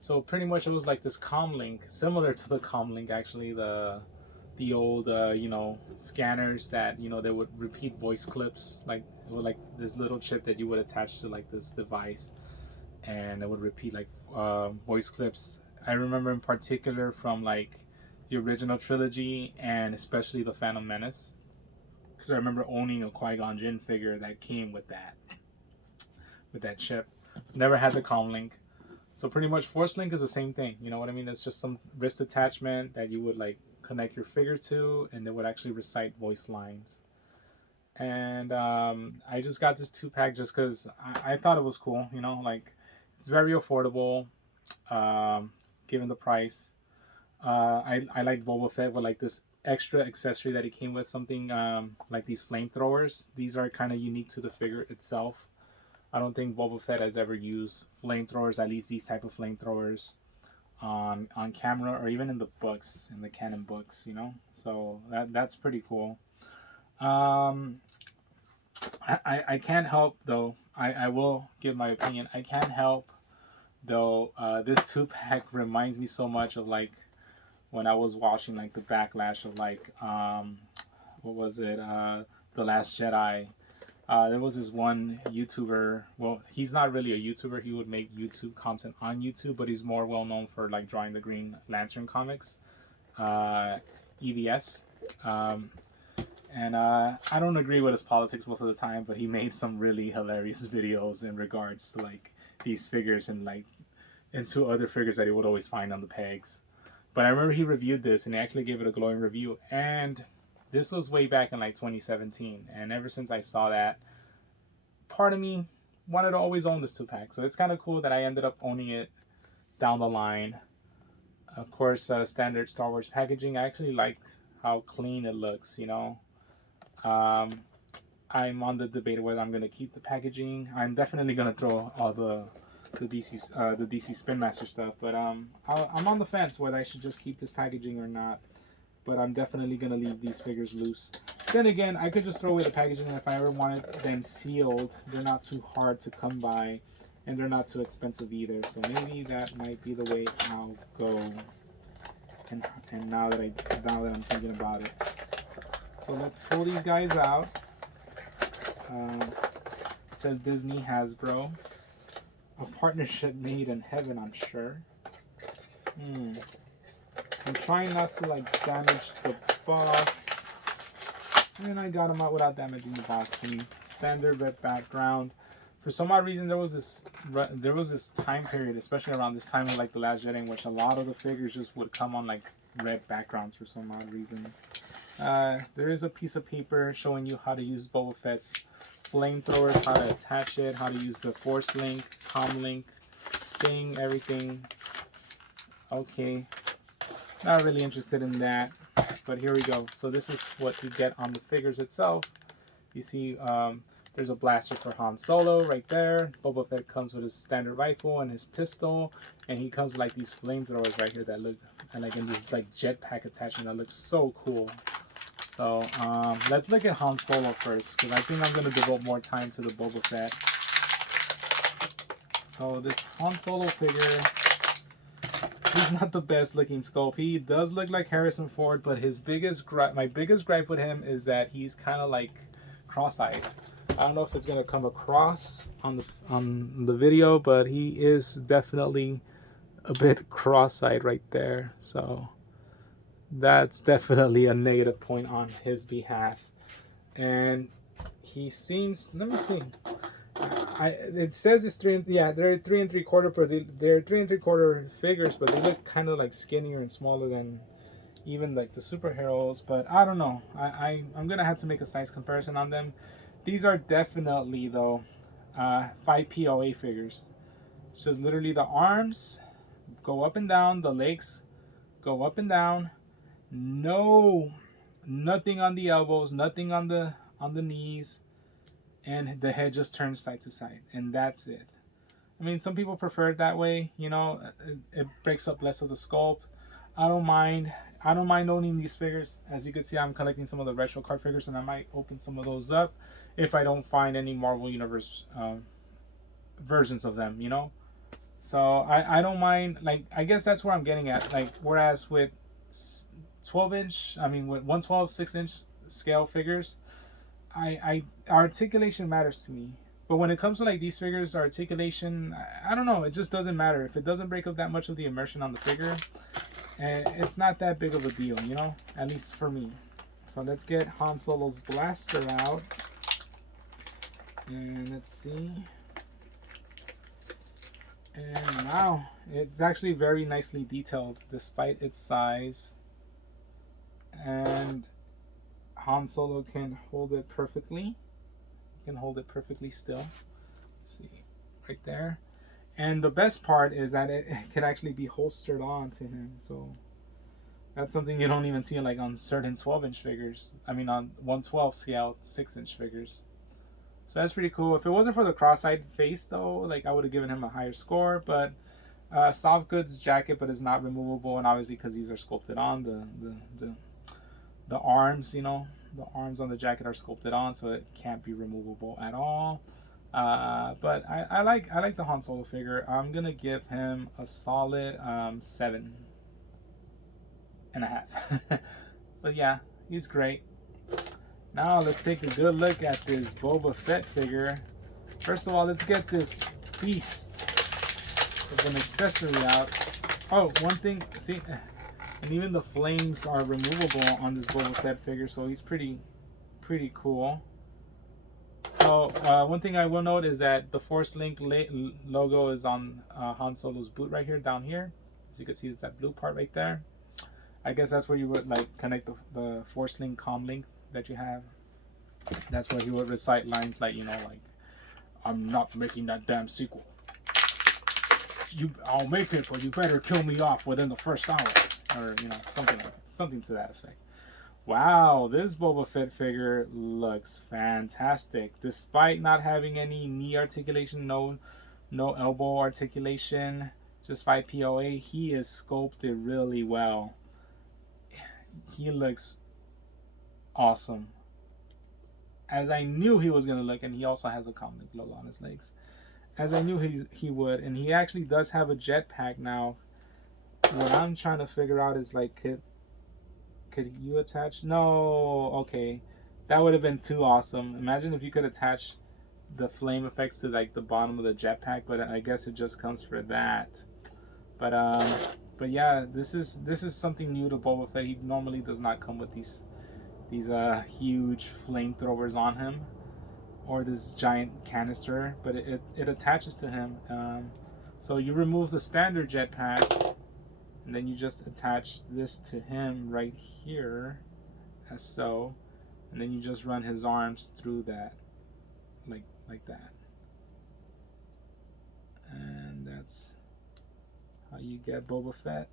So pretty much it was like this comlink, similar to the comlink actually, the old you know, scanners that, you know, they would repeat voice clips, like it was like this little chip that you would attach to like this device, and it would repeat like voice clips. I remember in particular from like the original trilogy and especially the Phantom Menace, because I remember owning a Qui-Gon Jinn figure that came with that chip. Never had the comlink. So pretty much Forcelink is the same thing, you know what I mean? It's just some wrist attachment that you would like connect your figure to, and it would actually recite voice lines. And I just got this 2-pack just because I thought it was cool, you know, like it's very affordable given the price. I like Boba Fett with like this extra accessory that it came with, something like these flamethrowers. These are kind of unique to the figure itself. I don't think Boba Fett has ever used flamethrowers, at least these type of flamethrowers, on camera or even in the books, in the canon books, you know. So that's pretty cool. I can't help though. I will give my opinion. I can't help though. This 2-pack reminds me so much of like when I was watching like the backlash of like what was it? The Last Jedi. There was this one YouTuber. Well, he's not really a YouTuber. He would make YouTube content on YouTube, but he's more well known for like drawing the Green Lantern comics, EVS. And I don't agree with his politics most of the time, but he made some really hilarious videos in regards to like these figures and like into other figures that he would always find on the pegs. But I remember he reviewed this and he actually gave it a glowing review, and this was way back in like 2017, and ever since I saw that, part of me wanted to always own this 2-pack. So it's kind of cool that I ended up owning it down the line. Of course, standard Star Wars packaging. I actually like how clean it looks, you know. I'm on the debate whether I'm gonna keep the packaging. I'm definitely gonna throw all the DC Spinmaster stuff, but I'm on the fence whether I should just keep this packaging or not. But I'm definitely gonna leave these figures loose. Then again, I could just throw away the packaging if I ever wanted them sealed. They're not too hard to come by, and they're not too expensive either. So maybe that might be the way I'll go. And now that I'm thinking about it, so let's pull these guys out. It says Disney Hasbro, a partnership made in heaven, I'm sure. I'm trying not to like damage the box, and I got them out without damaging the box. And standard red background. For some odd reason, there was this time period, especially around this time of like the last Jedi, in which a lot of the figures just would come on like red backgrounds for some odd reason. There is a piece of paper showing you how to use Boba Fett's flamethrowers, how to attach it, how to use the Forcelink, comlink thing, everything. Okay, not really interested in that, but here we go. So this is what you get on the figures itself. You see, there's a blaster for Han Solo right there. Boba Fett comes with his standard rifle and his pistol, and he comes with like these flamethrowers right here that look, and like in this like jetpack attachment that looks so cool. So let's look at Han Solo first, because I think I'm going to devote more time to the Boba Fett. So this Han Solo figure, he's not the best looking sculpt. He does look like Harrison Ford, but my biggest gripe with him is that he's kind of like cross-eyed. I don't know if it's going to come across on the video, but he is definitely a bit cross-eyed right there. So that's definitely a negative point on his behalf. And he seems, let me see, it says it's they're 3 3/4, but they're 3 3/4 figures, but they look kind of like skinnier and smaller than even like the superheroes. But I don't know, I'm gonna have to make a size comparison on them. These are definitely though 5 POA figures. It's just literally the arms go up and down, the legs go up and down. Nothing on the elbows, nothing on the knees, and the head just turns side to side, and that's it. I mean, some people prefer it that way, you know. It breaks up less of the sculpt. I don't mind owning these figures. As you can see, I'm collecting some of the retro card figures, and I might open some of those up if I don't find any Marvel Universe versions of them, you know. So I don't mind. Like, I guess that's where I'm getting at. Like, whereas with 12-inch, I mean with 1/12 6-inch scale figures, articulation matters to me. But when it comes to like these figures, articulation, I don't know, it just doesn't matter. If it doesn't break up that much of the immersion on the figure, and it's not that big of a deal, you know, at least for me. So let's get Han Solo's blaster out, and let's see. And wow, it's actually very nicely detailed despite its size. And Han Solo can hold it perfectly. He can hold it perfectly still. Let's see, right there. And the best part is that it can actually be holstered on to him. So that's something you don't even see like on certain 12-inch figures. I mean, on 1/12 scale 6-inch figures. So that's pretty cool. If it wasn't for the cross-eyed face though, like I would have given him a higher score. But soft goods jacket, but it's not removable, and obviously because these are sculpted on, the arms, you know, the arms on the jacket are sculpted on, so it can't be removable at all. But I like the Han Solo figure. I'm gonna give him a solid 7.5. But yeah, he's great. Now let's take a good look at this Boba Fett figure. First of all, let's get this beast of an accessory out. Oh, one thing, see, and even the flames are removable on this Boba Fett figure, so he's pretty cool. So one thing I will note is that the Forcelink logo is on Han Solo's boot right here, down here. As you can see, it's that blue part right there. I guess that's where you would like connect the Forcelink comlink that you have. That's where he would recite lines like, you know, like, "I'm not making that damn sequel. I'll make it, but you better kill me off within the first hour," or you know, something to that effect. Wow, this Boba Fett figure looks fantastic. Despite not having any knee articulation, no elbow articulation, just 5 POA, he is sculpted really well. He looks awesome. As I knew he was going to look, and he also has a comic glow on his legs. As I knew he would, and he actually does have a jetpack now. What I'm trying to figure out is like, could you attach? No, okay. That would have been too awesome. Imagine if you could attach the flame effects to like the bottom of the jetpack, but I guess it just comes for that. But yeah, this is something new to Boba Fett. He normally does not come with these huge flamethrowers on him, or this giant canister, but it attaches to him. So you remove the standard jetpack, and then you just attach this to him right here, as so, and then you just run his arms through that, like that, and that's how you get Boba Fett.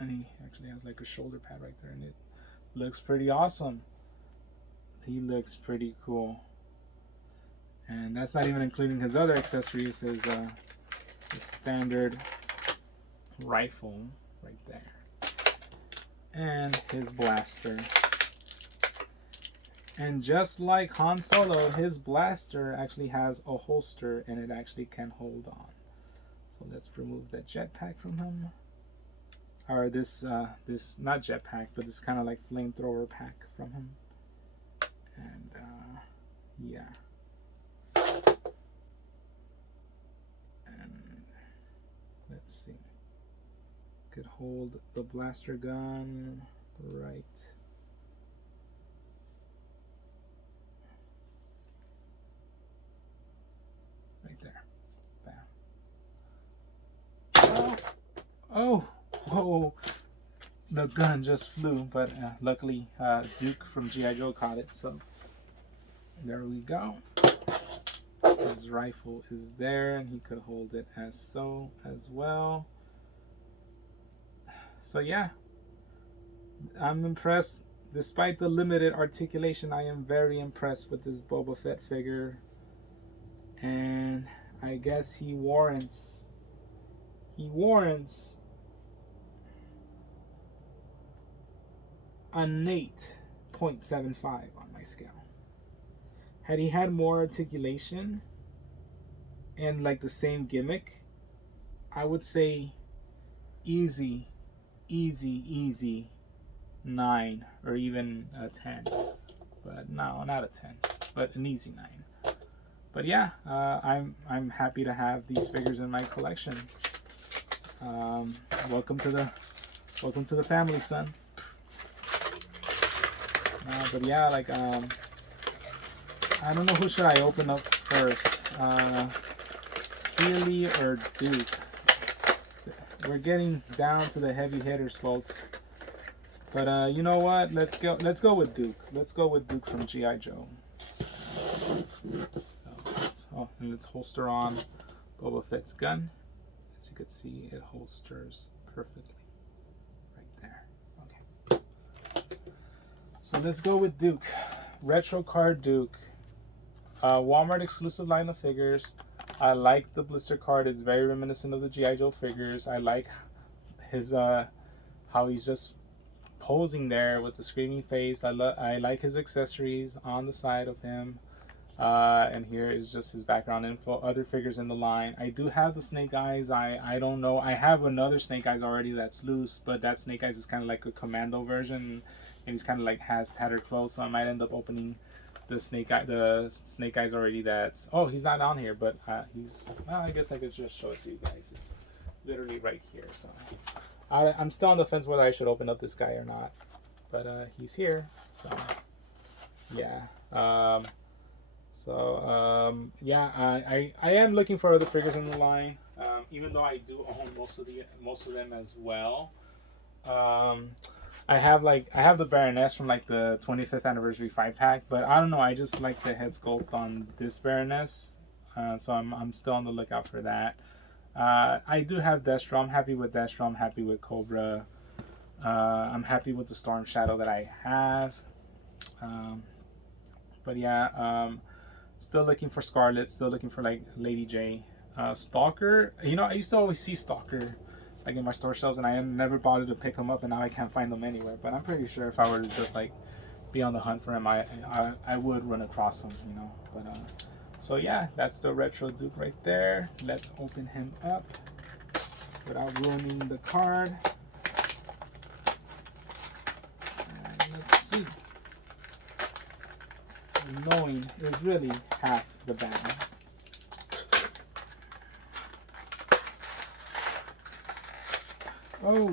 And he actually has like a shoulder pad right there, and it looks pretty awesome. He looks pretty cool, and that's not even including his other accessories. His standard rifle right there, and his blaster. And just like Han Solo, his blaster actually has a holster, and it actually can hold on. So let's remove that jetpack from him, or this not jetpack, but this kind of like flamethrower pack from him. And yeah. Let's see. Could hold the blaster gun right. Right there. Bam. Oh, whoa. The gun just flew, but luckily Duke from G.I. Joe caught it. So there we go. His rifle is there, and he could hold it as so as well. So yeah, I'm impressed. Despite the limited articulation, I am very impressed with this Boba Fett figure, and I guess he warrants an 8.75 on my scale. Had he had more articulation and like the same gimmick, I would say easy 9 or even a 10. But no, not a 10, but an easy 9. But yeah, I'm happy to have these figures in my collection. Welcome to the family, son. But yeah, like I don't know who should I open up first, Healy or Duke. We're getting down to the heavy hitters, folks. But you know what? Let's go with Duke. Let's go with Duke from G.I. Joe. So let's holster on Boba Fett's gun. As you can see, it holsters perfectly right there. Okay. So let's go with Duke. Retro card Duke. Walmart exclusive line of figures. I like the blister card. It's very reminiscent of the G.I. Joe figures. I like his how he's just posing there with the screaming face. I like his accessories on the side of him. And here is just his background info. Other figures in the line. I do have the Snake Eyes. I don't know. I have another Snake Eyes already that's loose, but that Snake Eyes is kind of like a commando version, and he's kind of like has tattered clothes. So I might end up opening the Snake Eyes already. That's he's not on here, but he's. Well, I guess I could just show it to you guys. It's literally right here. So I'm still on the fence whether I should open up this guy or not, but he's here. So yeah. Yeah, I am looking for other figures in the line, even though I do own most of them as well. I have the Baroness from like the 25th anniversary 5-pack, but I don't know. I just like the head sculpt on this Baroness, so I'm still on the lookout for that. I do have Destro. I'm happy with Destro. I'm happy with Cobra. I'm happy with the Storm Shadow that I have. Um, but yeah, still looking for Scarlet, still looking for like Lady J. Stalker, you know, I used to always see Stalker like in my store shelves, and I never bothered to pick them up, and now I can't find them anywhere. But I'm pretty sure if I were to just like be on the hunt for him, I would run across him, you know. But so yeah, that's the Retro Duke right there. Let's open him up without ruining the card. And let's see. Knowing is really half the battle. Oh,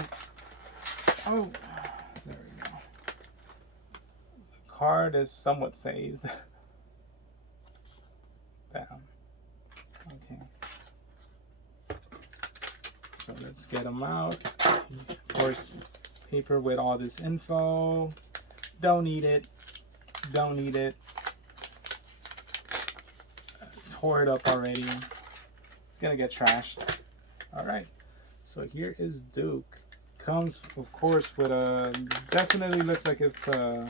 oh, there we go. The card is somewhat saved. Bam. Okay. So let's get them out. Of course, paper with all this info. Don't need it. Don't need it. Tore it up already. It's gonna get trashed. All right. So here is Duke. Comes, of course, with a, definitely looks like it's a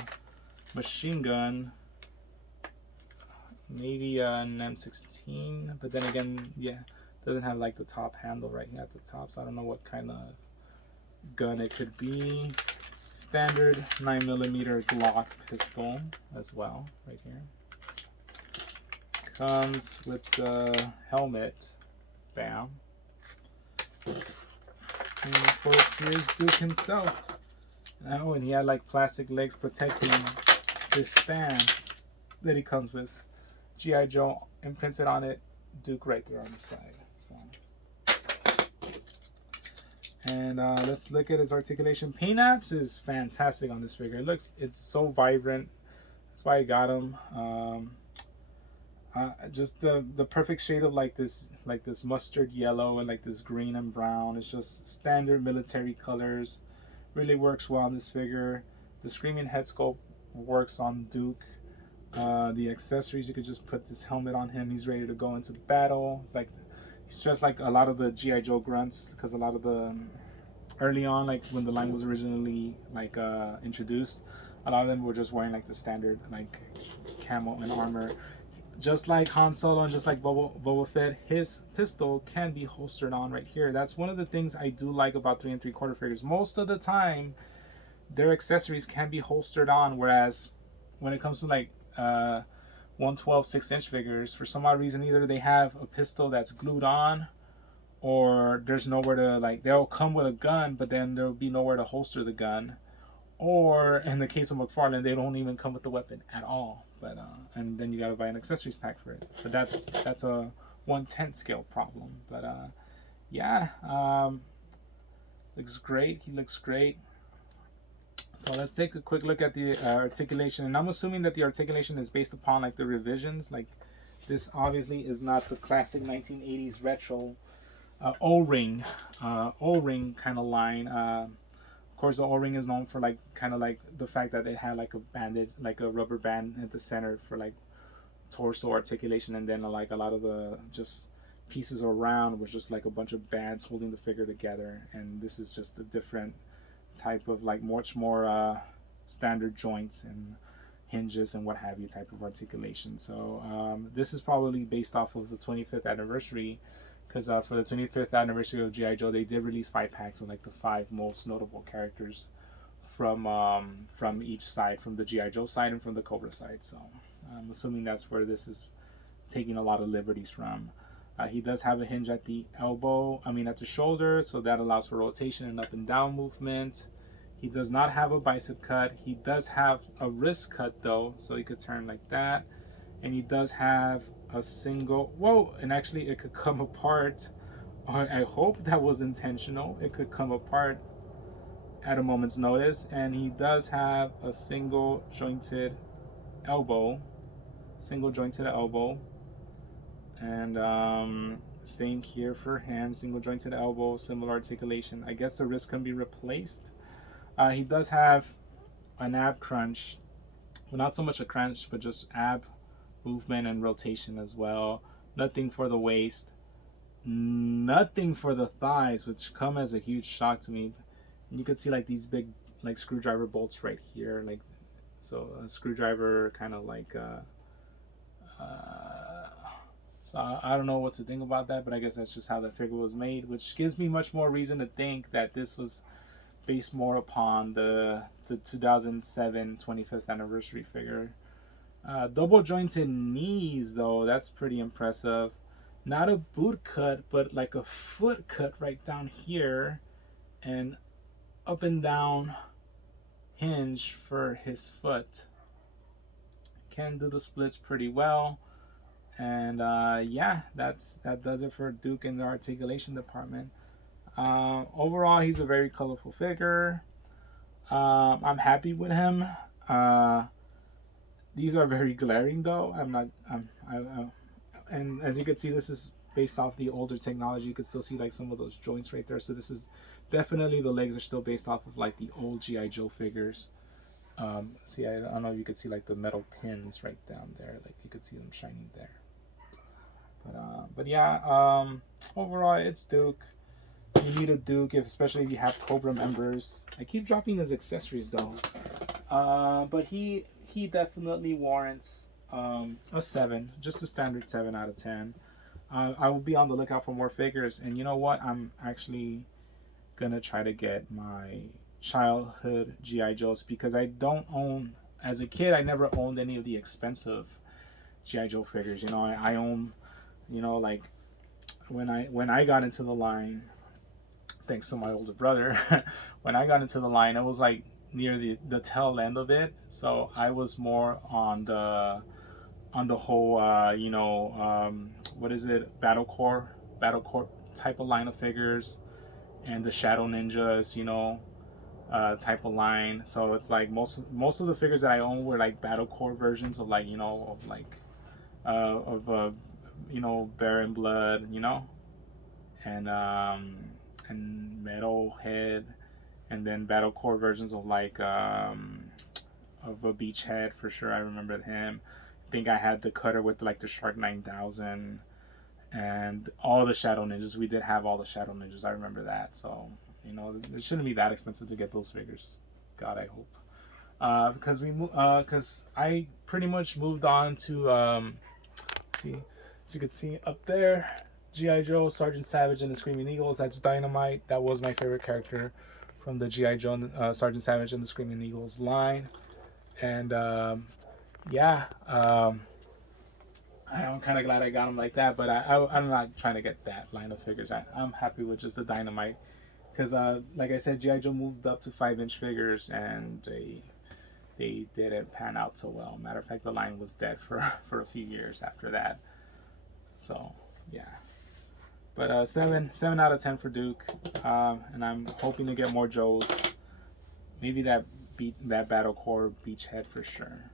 machine gun. Maybe an M16, but then again, yeah, doesn't have like the top handle right here at the top, so I don't know what kind of gun it could be. Standard 9mm Glock pistol as well, right here. Comes with the helmet. Bam. And of course, here's Duke himself. Oh, and he had like plastic legs protecting this stand that he comes with. G.I. Joe imprinted on it, Duke right there on the side. So, and let's look at his articulation. Paint apps is fantastic on this figure. It's so vibrant. That's why I got him. Just the perfect shade of like this mustard yellow and like this green and brown. It's just standard military colors. Really works well on this figure. The screaming head sculpt works on Duke. The accessories, you could just put this helmet on him. He's ready to go into battle. Like, he's just like a lot of the G.I. Joe grunts, because a lot of the early on, like when the line was originally like introduced, a lot of them were just wearing like the standard like camo and armor. Just like Han Solo and just like Boba Fett, his pistol can be holstered on right here. That's one of the things I do like about 3 3/4 figures. Most of the time, their accessories can be holstered on, whereas when it comes to like 112 6-inch figures, for some odd reason, either they have a pistol that's glued on, or there's nowhere to, like, they'll come with a gun, but then there'll be nowhere to holster the gun. Or in the case of McFarlane, they don't even come with the weapon at all. But and then you gotta buy an accessories pack for it. But that's a 1/10 scale problem. But yeah, looks great. He looks great. So let's take a quick look at the articulation, and I'm assuming that the articulation is based upon like the revisions. Like, this obviously is not the classic 1980s retro O-ring kind of line. Of course, the O-ring is known for like kind of like the fact that it had like a bandage, like a rubber band at the center for like torso articulation, and then like a lot of the just pieces around was just like a bunch of bands holding the figure together. And this is just a different type of like much more standard joints and hinges and what have you type of articulation. So this is probably based off of the 25th anniversary, because for the 25th anniversary of G.I. Joe, they did release 5 packs of like the 5 most notable characters from each side, from the G.I. Joe side and from the Cobra side. So I'm assuming that's where this is taking a lot of liberties from. He does have a hinge at the elbow, at the shoulder, so that allows for rotation and up and down movement. He does not have a bicep cut. He does have a wrist cut though, so he could turn like that. And he does have a single, whoa, and actually it could come apart. I hope that was intentional. It could come apart at a moment's notice. And he does have a single jointed elbow. And same here for him, single jointed elbow, similar articulation. I guess the wrist can be replaced. He does have an ab crunch, well, not so much a crunch, but just ab movement and rotation as well. Nothing for the waist, nothing for the thighs, which come as a huge shock to me. And you could see like these big like screwdriver bolts right here, like so a screwdriver kind of like so I don't know what to think about that, but I guess that's just how the figure was made, which gives me much more reason to think that this was based more upon the 2007 25th anniversary figure. Double jointed knees though, that's pretty impressive. Not a boot cut, but like a foot cut right down here, and up and down hinge for his foot. Can do the splits pretty well. And yeah, that does it for Duke in the articulation department. Overall, he's a very colorful figure. I'm happy with him. These are very glaring though. And as you can see, this is based off the older technology. You can still see like some of those joints right there. So this is definitely, the legs are still based off of like the old G.I. Joe figures. See, I don't know if you could see like the metal pins right down there. Like you could see them shining there. But yeah, overall it's Duke. You need a Duke, especially if you have Cobra members. I keep dropping his accessories though. But he definitely warrants a 7, just a standard 7 out of 10. I will be on the lookout for more figures, and you know what? I'm actually gonna try to get my childhood G.I. Joes, because I don't own, as a kid I never owned any of the expensive G.I. Joe figures. You know, I own, you know, like when I got into the line, thanks to my older brother, when I got into the line, it was like near the tail end of it. So I was more on the whole you know, what is it, battle core type of line of figures, and the Shadow Ninjas, you know, type of line. So it's like most of the figures that I own were like battle core versions of, like, you know, of like you know, Baron Blood, you know, and Metal Head, and then battle core versions of like of a Beachhead for sure. I remembered him. I think I had the cutter with like the Shark 9000, and all the Shadow Ninjas. We did have all the Shadow Ninjas. I remember that. So, you know, it shouldn't be that expensive to get those figures. God, I hope. Because I pretty much moved on to see, as you can see up there, G.I. Joe, Sergeant Savage, and the Screaming Eagles. That's Dynamite. That was my favorite character from the G.I. Joe, Sergeant Savage, and the Screaming Eagles line. And yeah, I'm kind of glad I got him like that. But I'm not trying to get that line of figures. I'm happy with just the Dynamite, because like I said, G.I. Joe moved up to 5-inch figures, and they didn't pan out so well. Matter of fact, the line was dead for a few years after that. So yeah, but 7 out of 10 for Duke, and I'm hoping to get more Joes. Maybe that battle core Beachhead for sure.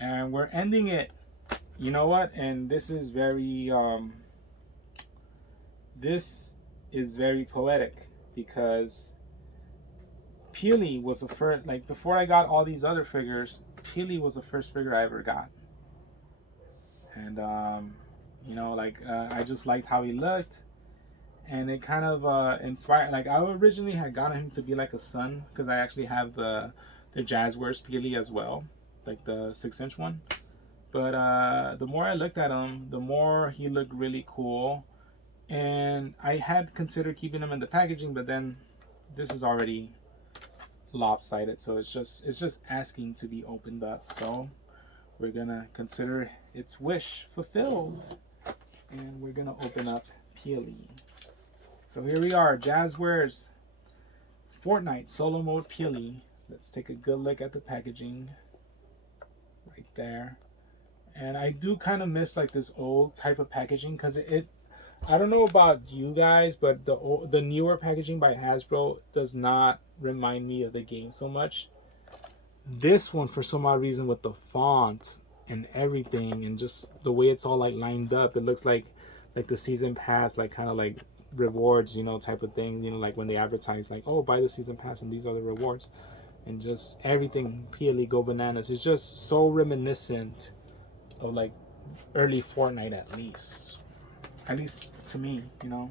And we're ending it. You know what? And this is very poetic, because Peely was the first, like before I got all these other figures, Peely was the first figure I ever got. And you know, like I just liked how he looked, and it kind of inspired. Like I originally had gotten him to be like a son, because I actually have the Jazwares Peely as well, like the 6-inch one. But the more I looked at him, the more he looked really cool, and I had considered keeping him in the packaging, but then this is already lopsided, so it's just asking to be opened up. So we're gonna consider its wish fulfilled, and we're gonna open up Peely. So here we are, Jazwares Fortnite Solo Mode Peely. Let's take a good look at the packaging right there. And I do kind of miss like this old type of packaging, because I don't know about you guys, but the newer packaging by Hasbro does not remind me of the game so much. This one, for some odd reason, with the font and everything, and just the way it's all like lined up, it looks like the season pass, like kind of like rewards, you know, type of thing. You know, like when they advertise like, oh, buy the season pass and these are the rewards, and just everything Peely go bananas. It's just so reminiscent of like early Fortnite, at least to me, you know.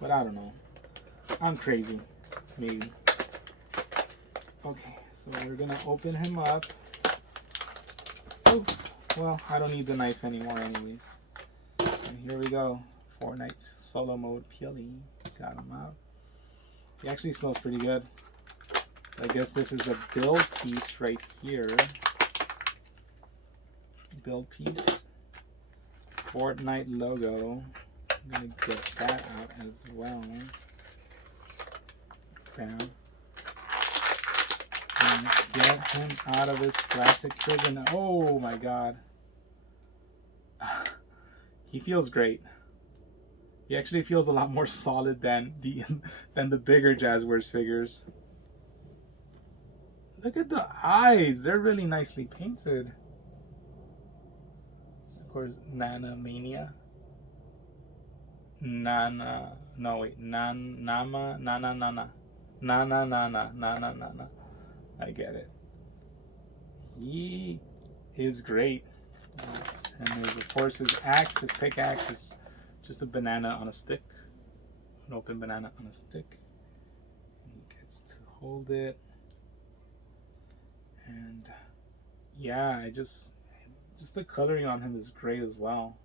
But I don't know, I'm crazy. maybe. Okay, so we're gonna open him up. Oh, well, I don't need the knife anymore anyways. And here we go. Fortnite's solo mode Peely. Got him out. He actually smells pretty good. So I guess this is a build piece right here. Build piece. Fortnite logo. I'm gonna get that out as well. Bam. And let's get him out of his plastic prison. Oh my god. He feels great. He actually feels a lot more solid than the bigger Jazwares figures. Look at the eyes. They're really nicely painted. Of course, Nana Mania. Nana. No, wait. Nama. Nana. Nana. Nana. Nana. Nana. Nana. I get it. He is great. And there's, of course, his axe, his pickaxe is just a banana on a stick. An open banana on a stick. He gets to hold it. And yeah, just the coloring on him is great as well.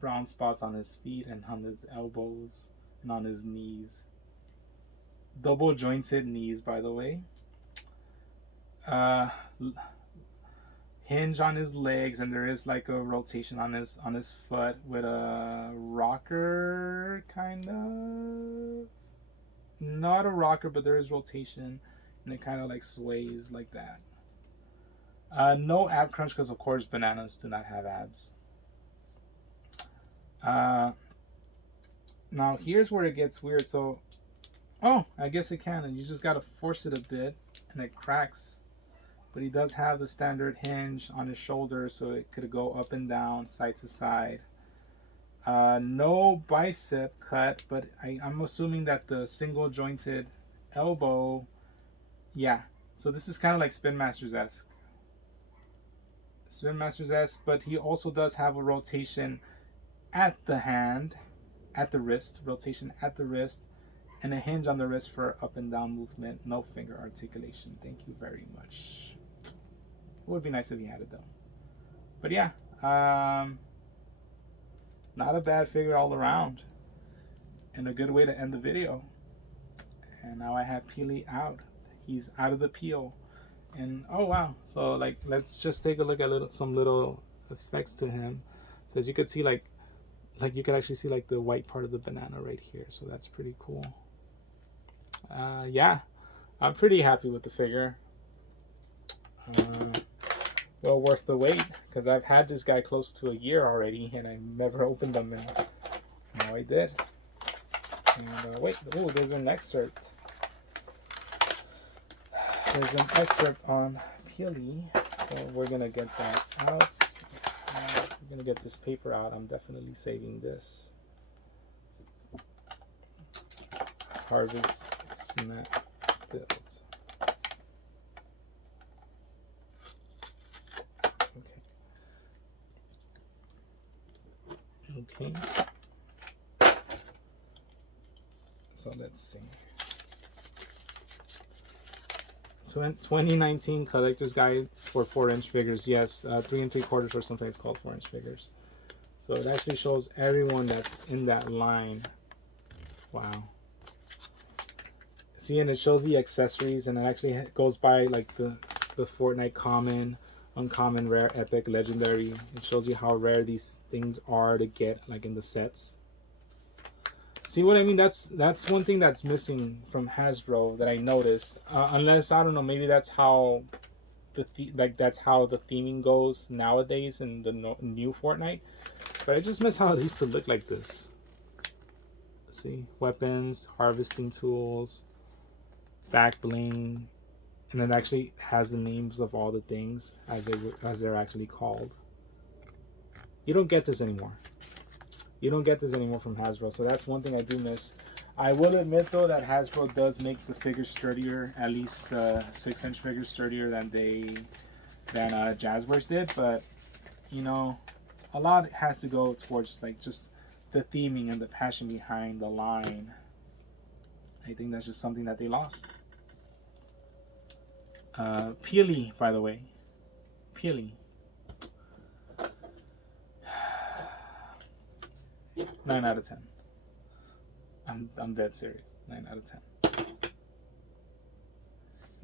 Brown spots on his feet and on his elbows and on his knees. Double jointed knees, by the way. Hinge on his legs, and there is like a rotation on his foot with a rocker, kind of. Not a rocker, but there is rotation, and it kind of like sways like that. No ab crunch because of course bananas do not have abs. Now here's where it gets weird. So, oh, I guess it can, and you just gotta force it a bit, and it cracks. But he does have the standard hinge on his shoulder, so it could go up and down, side to side. No bicep cut, but I'm assuming that the single jointed elbow, yeah. So this is kind of like Spinmasters-esque. Spinmasters-esque, but he also does have a rotation at the hand, at the wrist, rotation at the wrist, and a hinge on the wrist for up and down movement. No finger articulation. Thank you very much. It would be nice if he had it though. But yeah, not a bad figure all around, and a good way to end the video. And now I have Peely out. He's out of the peel, and oh wow! So like, let's just take a look at some little effects to him. So as you can see, like you can actually see like the white part of the banana right here. So that's pretty cool. Yeah, I'm pretty happy with the figure. Well worth the wait, because I've had this guy close to a year already and I never opened them, and now I did. And wait, oh, there's an excerpt. There's an excerpt on Peely, so we're gonna get that out. We're gonna get this paper out. I'm definitely saving this. Harvest Snap Build. Okay. So let's see. 2019 collector's guide for 4-inch figures. Yes, 3 3/4 or something is called 4-inch figures. So it actually shows everyone that's in that line. Wow. See, and it shows the accessories, and it actually goes by like the Fortnite common, uncommon, rare, epic, legendary. It shows you how rare these things are to get, like in the sets. See what I mean? That's one thing that's missing from Hasbro that I noticed. Unless, I don't know, maybe that's how that's how the theming goes nowadays in the new Fortnite. But I just miss how it used to look like this. See, weapons, harvesting tools, back bling. And it actually has the names of all the things as they're actually called. You don't get this anymore. You don't get this anymore from Hasbro. So that's one thing I do miss. I will admit though that Hasbro does make the figures sturdier, at least the 6-inch figures sturdier than Jazwares did. But you know, a lot has to go towards like just the theming and the passion behind the line. I think that's just something that they lost. Peely, by the way. Peely. 9 out of 10. I'm dead serious. 9 out of 10.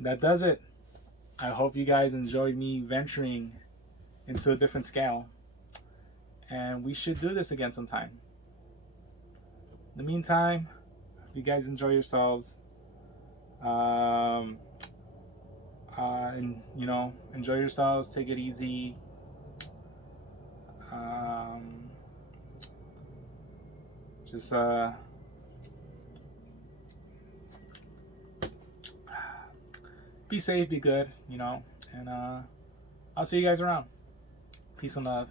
That does it. I hope you guys enjoyed me venturing into a different scale. And we should do this again sometime. In the meantime, if you guys enjoy yourselves, and you know, enjoy yourselves, take it easy. Just be safe, be good, you know, and I'll see you guys around. Peace and love,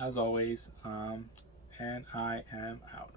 as always, and I am out.